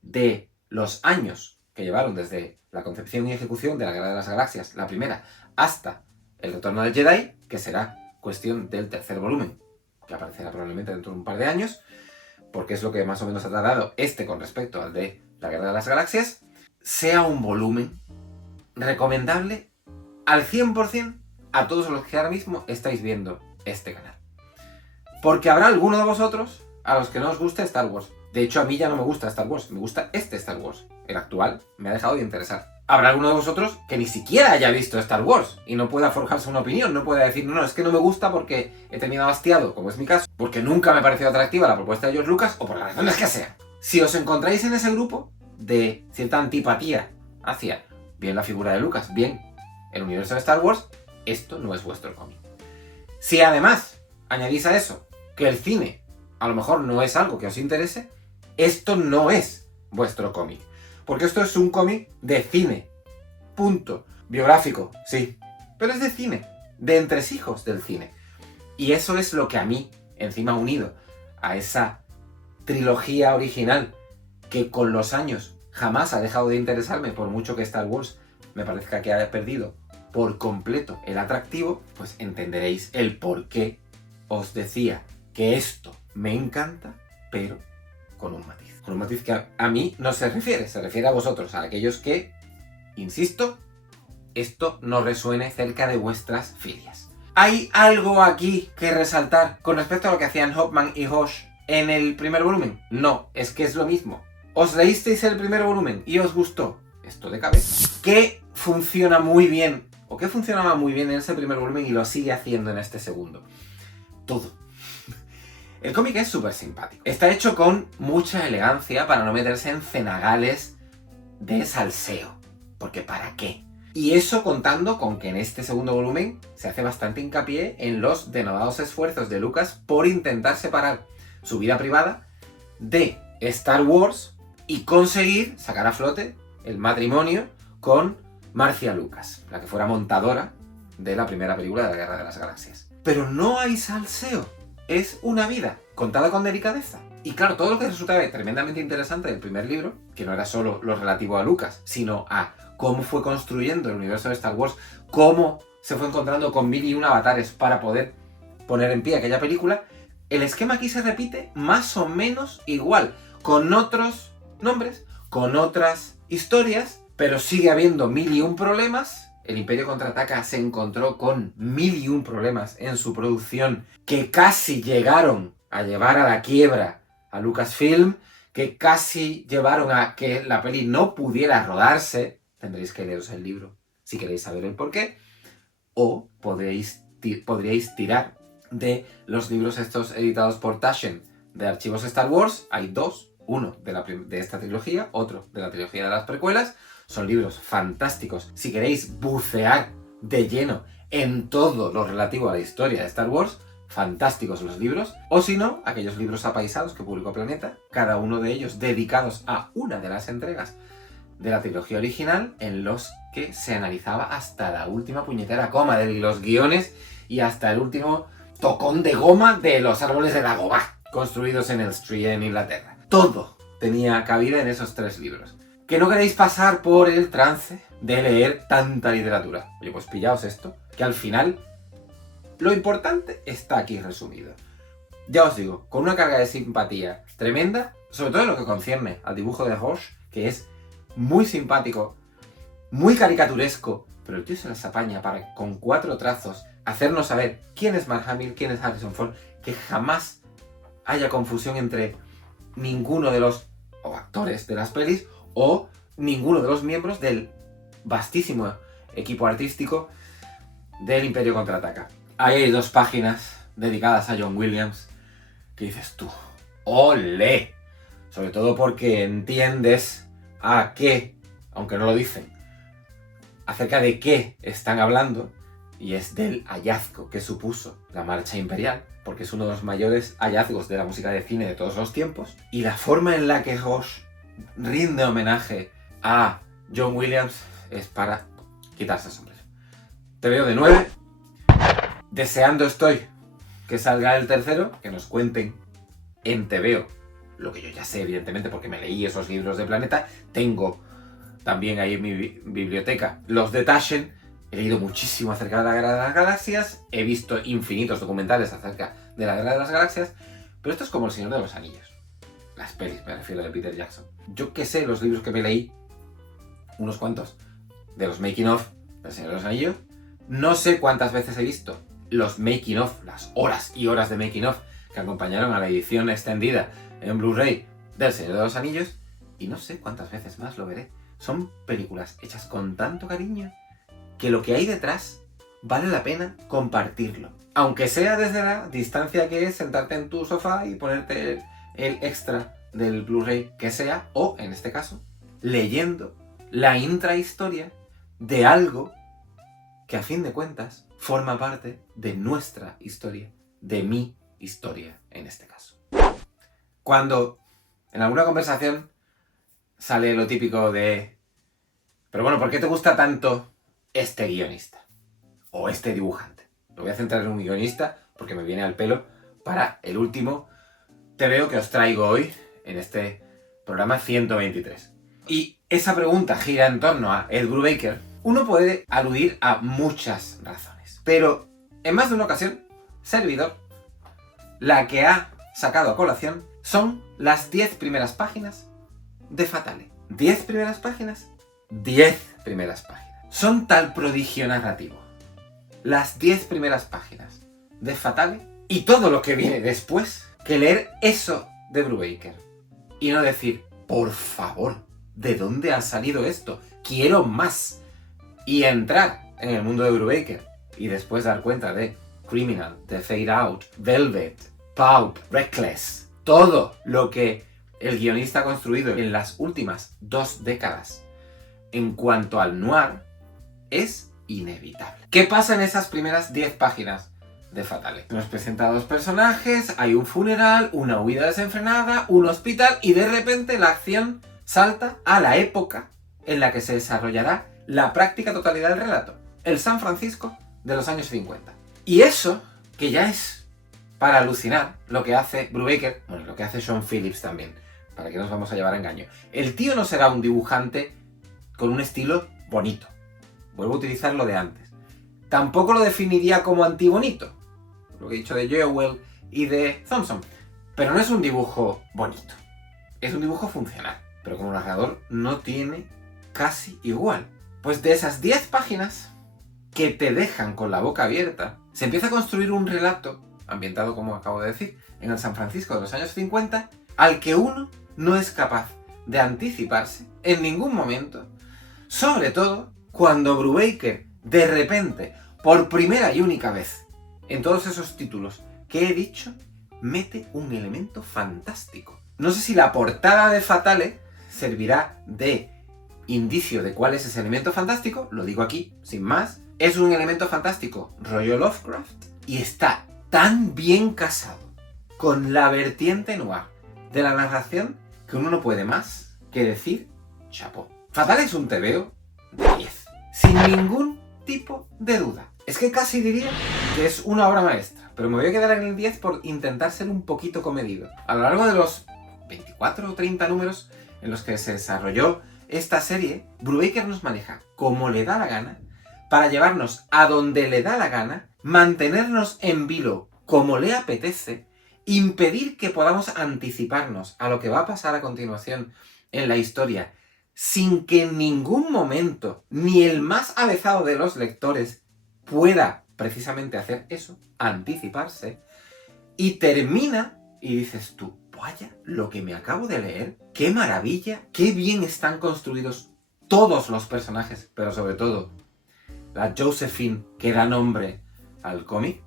de los años que llevaron desde la concepción y ejecución de la Guerra de las Galaxias, la primera, hasta el Retorno del Jedi, que será cuestión del tercer volumen, que aparecerá probablemente dentro de un par de años, porque es lo que más o menos ha tratado este con respecto al de la Guerra de las Galaxias, sea un volumen recomendable al 100% a todos los que ahora mismo estáis viendo este canal. Porque habrá alguno de vosotros a los que no os guste Star Wars. De hecho, a mí ya no me gusta Star Wars, me gusta este Star Wars. El actual me ha dejado de interesar. Habrá alguno de vosotros que ni siquiera haya visto Star Wars y no pueda forjarse una opinión, no pueda decir, no, es que no me gusta porque he terminado hastiado, como es mi caso, porque nunca me ha parecido atractiva la propuesta de George Lucas o por las razones que sea. Si os encontráis en ese grupo de cierta antipatía hacia bien la figura de Lucas, bien el universo de Star Wars, esto no es vuestro cómic. Si además añadís a eso que el cine a lo mejor no es algo que os interese, esto no es vuestro cómic. Porque esto es un cómic de cine. Punto. Biográfico, sí. Pero es de cine. De entresijos del cine. Y eso es lo que a mí, encima unido a esa trilogía original que con los años jamás ha dejado de interesarme, por mucho que Star Wars me parezca que haya perdido por completo el atractivo, pues entenderéis el por qué os decía que esto me encanta, pero con un matiz. Con un matiz que a mí no se refiere a vosotros, a aquellos que, insisto, esto no resuene cerca de vuestras filias. ¿Hay algo aquí que resaltar con respecto a lo que hacían Hoffman y Roche en el primer volumen? No, es que es lo mismo. ¿Os leísteis el primer volumen y os gustó? Esto de cabeza. ¿Qué funciona muy bien? ¿O qué funcionaba muy bien en ese primer volumen y lo sigue haciendo en este segundo? Todo. El cómic es súper simpático. Está hecho con mucha elegancia para no meterse en cenagales de salseo. Porque ¿para qué? Y eso contando con que en este segundo volumen se hace bastante hincapié en los denodados esfuerzos de Lucas por intentar separar su vida privada de Star Wars y conseguir sacar a flote el matrimonio con Marcia Lucas, la que fuera montadora de la primera película de la Guerra de las Galaxias. Pero no hay salseo. Es una vida contada con delicadeza. Y claro, todo lo que resultaba tremendamente interesante del primer libro, que no era solo lo relativo a Lucas, sino a cómo fue construyendo el universo de Star Wars, cómo se fue encontrando con 1001 avatares para poder poner en pie aquella película, el esquema aquí se repite más o menos igual, con otros nombres, con otras historias, pero sigue habiendo 1001 problemas. El Imperio Contraataca se encontró con 1001 problemas en su producción que casi llegaron a llevar a la quiebra a Lucasfilm, que casi llevaron a que la peli no pudiera rodarse. Tendréis que leeros el libro si queréis saber el porqué. O podríais tirar de los libros estos editados por Taschen de archivos Star Wars. Hay dos, uno de esta trilogía, otro de la trilogía de las precuelas. Son libros fantásticos si queréis bucear de lleno en todo lo relativo a la historia de Star Wars. Fantásticos los libros, o si no, aquellos libros apaisados que publicó Planeta, cada uno de ellos dedicados a una de las entregas de la trilogía original, en los que se analizaba hasta la última puñetera coma de los guiones y hasta el último tocón de goma de los árboles de Dagobah, construidos en Elstree, en Inglaterra. Todo tenía cabida en esos 3 libros. ¿Que no queréis pasar por el trance de leer tanta literatura? Oye, pues pillaos esto, que al final lo importante está aquí resumido. Ya os digo, con una carga de simpatía tremenda, sobre todo en lo que concierne al dibujo de Roche, que es muy simpático, muy caricaturesco, pero el tío se las apaña para, con 4 trazos, hacernos saber quién es Mark Hamill, quién es Harrison Ford, que jamás haya confusión entre ninguno de los actores de las pelis o ninguno de los miembros del vastísimo equipo artístico del Imperio Contraataca. Ahí hay 2 páginas dedicadas a John Williams que dices tú, ¡olé! Sobre todo porque entiendes a qué, aunque no lo dicen, acerca de qué están hablando, y es del hallazgo que supuso la Marcha Imperial, porque es uno de los mayores hallazgos de la música de cine de todos los tiempos, y la forma en la que Roche rinde homenaje a John Williams es para quitarse el sombrero. Te veo de 9. Deseando estoy que salga el tercero, que nos cuenten en TVO lo que yo ya sé, evidentemente, porque me leí esos libros de Planeta. Tengo también ahí en mi biblioteca los de Taschen. He leído muchísimo acerca de la Guerra de las Galaxias. He visto infinitos documentales acerca de la Guerra de las Galaxias. Pero esto es como El Señor de los Anillos. Las pelis, me refiero, de Peter Jackson. Yo que sé, los libros que me leí, unos cuantos, de los making of del Señor de los Anillos. No sé cuántas veces he visto los making of, las horas y horas de making of que acompañaron a la edición extendida en Blu-ray del Señor de los Anillos, y no sé cuántas veces más lo veré. Son películas hechas con tanto cariño que lo que hay detrás vale la pena compartirlo. Aunque sea desde la distancia que es sentarte en tu sofá y ponerte el extra del Blu-ray que sea, o en este caso, leyendo la intrahistoria de algo que a fin de cuentas forma parte de nuestra historia, de mi historia en este caso. Cuando en alguna conversación sale lo típico de pero bueno, ¿por qué te gusta tanto este guionista? O este dibujante. Me voy a centrar en un guionista porque me viene al pelo para el último TVO que os traigo hoy en este programa 123. Y esa pregunta gira en torno a Ed Brubaker. Uno puede aludir a muchas razones, pero en más de una ocasión, servidor, la que ha sacado a colación son las 10 primeras páginas de Fatale. 10 primeras páginas. 10 primeras páginas. Son tal prodigio narrativo las 10 primeras páginas de Fatale y todo lo que viene después, que leer eso de Brubaker y no decir, por favor, ¿de dónde ha salido esto? Quiero más. Y entrar en el mundo de Brubaker y después dar cuenta de Criminal, de Fade Out, Velvet, Pulp, Reckless, todo lo que el guionista ha construido en las últimas 2 décadas en cuanto al noir es inevitable. ¿Qué pasa en esas primeras 10 páginas de Fatale? Nos presenta 2 personajes, hay un funeral, una huida desenfrenada, un hospital y de repente la acción salta a la época en la que se desarrollará la práctica totalidad del relato, el San Francisco de los años 50. Y eso, que ya es para alucinar, lo que hace Brubaker, bueno, lo que hace Sean Phillips también, para que nos vamos a llevar a engaño. El tío no será un dibujante con un estilo bonito. Vuelvo a utilizar lo de antes. Tampoco lo definiría como antibonito, lo que he dicho de Jewell y de Thompson. Pero no es un dibujo bonito. Es un dibujo funcional. Pero como narrador no tiene casi igual. Pues de esas 10 páginas que te dejan con la boca abierta, se empieza a construir un relato, ambientado, como acabo de decir, en el San Francisco de los años 50, al que uno no es capaz de anticiparse en ningún momento, sobre todo cuando Brubaker, de repente, por primera y única vez en todos esos títulos que he dicho, mete un elemento fantástico. No sé si la portada de Fatale servirá de indicio de cuál es ese elemento fantástico, lo digo aquí, sin más. Es un elemento fantástico rollo Lovecraft y está tan bien casado con la vertiente noir de la narración que uno no puede más que decir chapó. Fatale es un tebeo de 10, sin ningún tipo de duda. Es que casi diría que es una obra maestra, pero me voy a quedar en el 10 por intentar ser un poquito comedido. A lo largo de los 24 o 30 números en los que se desarrolló esta serie, Brubaker nos maneja como le da la gana, para llevarnos a donde le da la gana, mantenernos en vilo como le apetece, impedir que podamos anticiparnos a lo que va a pasar a continuación en la historia, sin que en ningún momento ni el más avezado de los lectores pueda precisamente hacer eso, anticiparse, y termina y dices tú, vaya, lo que me acabo de leer, qué maravilla, qué bien están construidos todos los personajes, pero sobre todo la Josephine que da nombre al cómic,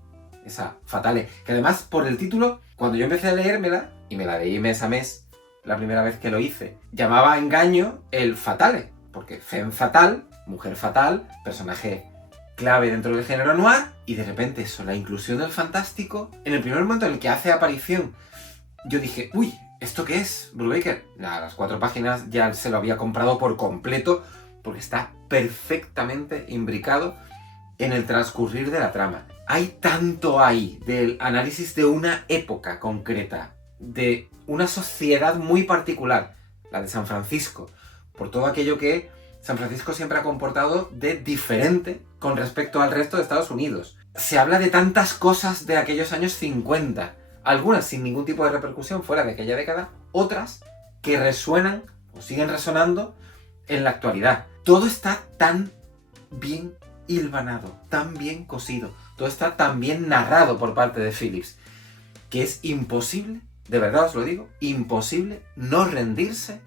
esa Fatale, que además por el título, cuando yo empecé a leérmela, y me la leí mes a mes, la primera vez que lo hice, llamaba a engaño el Fatale, porque femme fatal, mujer fatal, personaje clave dentro del género noir, y de repente eso, la inclusión del fantástico, en el primer momento en el que hace aparición, yo dije, uy, ¿esto qué es, Brubaker? A las 4 páginas ya se lo había comprado por completo, porque está perfectamente imbricado en el transcurrir de la trama. Hay tanto ahí del análisis de una época concreta, de una sociedad muy particular, la de San Francisco, por todo aquello que San Francisco siempre ha comportado de diferente con respecto al resto de Estados Unidos. Se habla de tantas cosas de aquellos años 50, algunas sin ningún tipo de repercusión fuera de aquella década, otras que resuenan o siguen resonando en la actualidad. Todo está tan bien hilvanado, tan bien cosido, todo está tan bien narrado por parte de Phillips, que es imposible, de verdad os lo digo, imposible no rendirse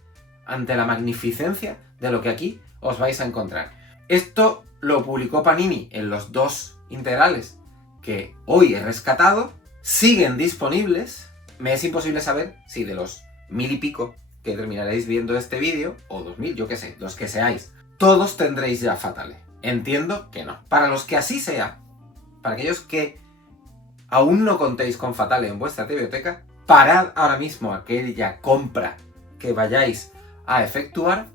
ante la magnificencia de lo que aquí os vais a encontrar. Esto lo publicó Panini en los 2 integrales que hoy he rescatado, siguen disponibles. Me es imposible saber si de los 1000 y pico que terminaréis viendo este vídeo, o 2000, yo qué sé, los que seáis, todos tendréis ya Fatale. Entiendo que no. Para los que así sea, para aquellos que aún no contéis con Fatale en vuestra biblioteca, parad ahora mismo aquella compra que vayáis a efectuar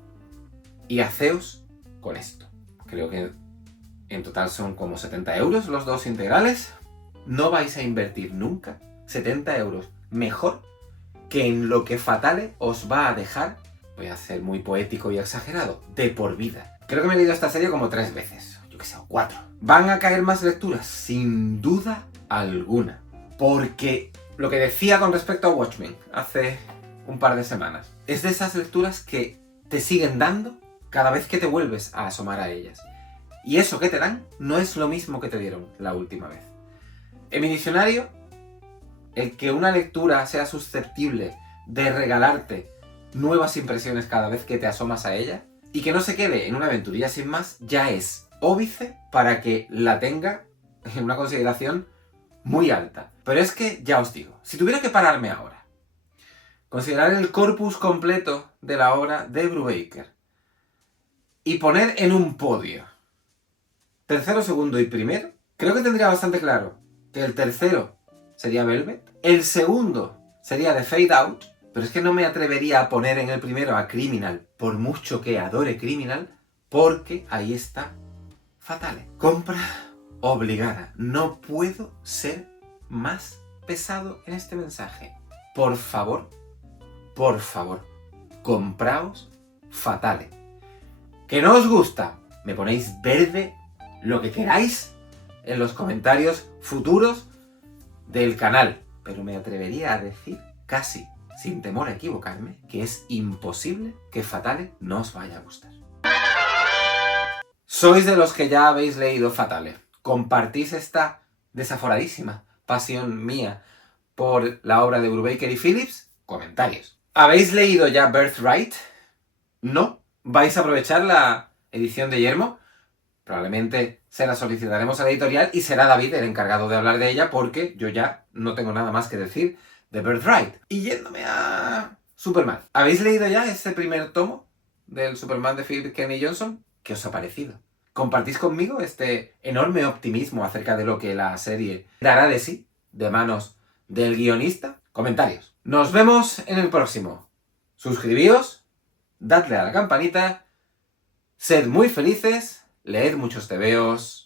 y haceos con esto. Creo que en total son como 70 euros los 2 integrales. No vais a invertir nunca 70 euros mejor que en lo que Fatale os va a dejar, voy a ser muy poético y exagerado, de por vida. Creo que me he leído esta serie como 3 veces, yo que sé, o 4. ¿Van a caer más lecturas? Sin duda alguna. Porque lo que decía con respecto a Watchmen hace un par de semanas, es de esas lecturas que te siguen dando cada vez que te vuelves a asomar a ellas. Y eso que te dan no es lo mismo que te dieron la última vez. En mi diccionario, el que una lectura sea susceptible de regalarte nuevas impresiones cada vez que te asomas a ella, y que no se quede en una aventurilla sin más, ya es óbice para que la tenga en una consideración muy alta. Pero es que, ya os digo, si tuviera que pararme ahora, considerar el corpus completo de la obra de Brubaker y poner en un podio tercero, segundo y primero, creo que tendría bastante claro que el tercero sería Velvet, el segundo sería The Fade Out, pero es que no me atrevería a poner en el primero a Criminal, por mucho que adore Criminal, porque ahí está Fatale. Compra obligada. No puedo ser más pesado en este mensaje. Por favor, compraos Fatale. ¿Que no os gusta? Me ponéis verde, lo que queráis, en los comentarios futuros del canal. Pero me atrevería a decir, casi sin temor a equivocarme, que es imposible que Fatale no os vaya a gustar. ¿Sois de los que ya habéis leído Fatale? ¿Compartís esta desaforadísima pasión mía por la obra de Brubaker y Phillips? Comentarios. ¿Habéis leído ya Birthright? ¿No? ¿Vais a aprovechar la edición de Yermo? Probablemente se la solicitaremos a la editorial y será David el encargado de hablar de ella porque yo ya no tengo nada más que decir de Birthright. Y yéndome a Superman. ¿Habéis leído ya ese primer tomo del Superman de Philip Kennedy Johnson? ¿Qué os ha parecido? ¿Compartís conmigo este enorme optimismo acerca de lo que la serie dará de sí de manos del guionista? Comentarios. Nos vemos en el próximo. Suscribíos, dadle a la campanita, sed muy felices, leed muchos tebeos.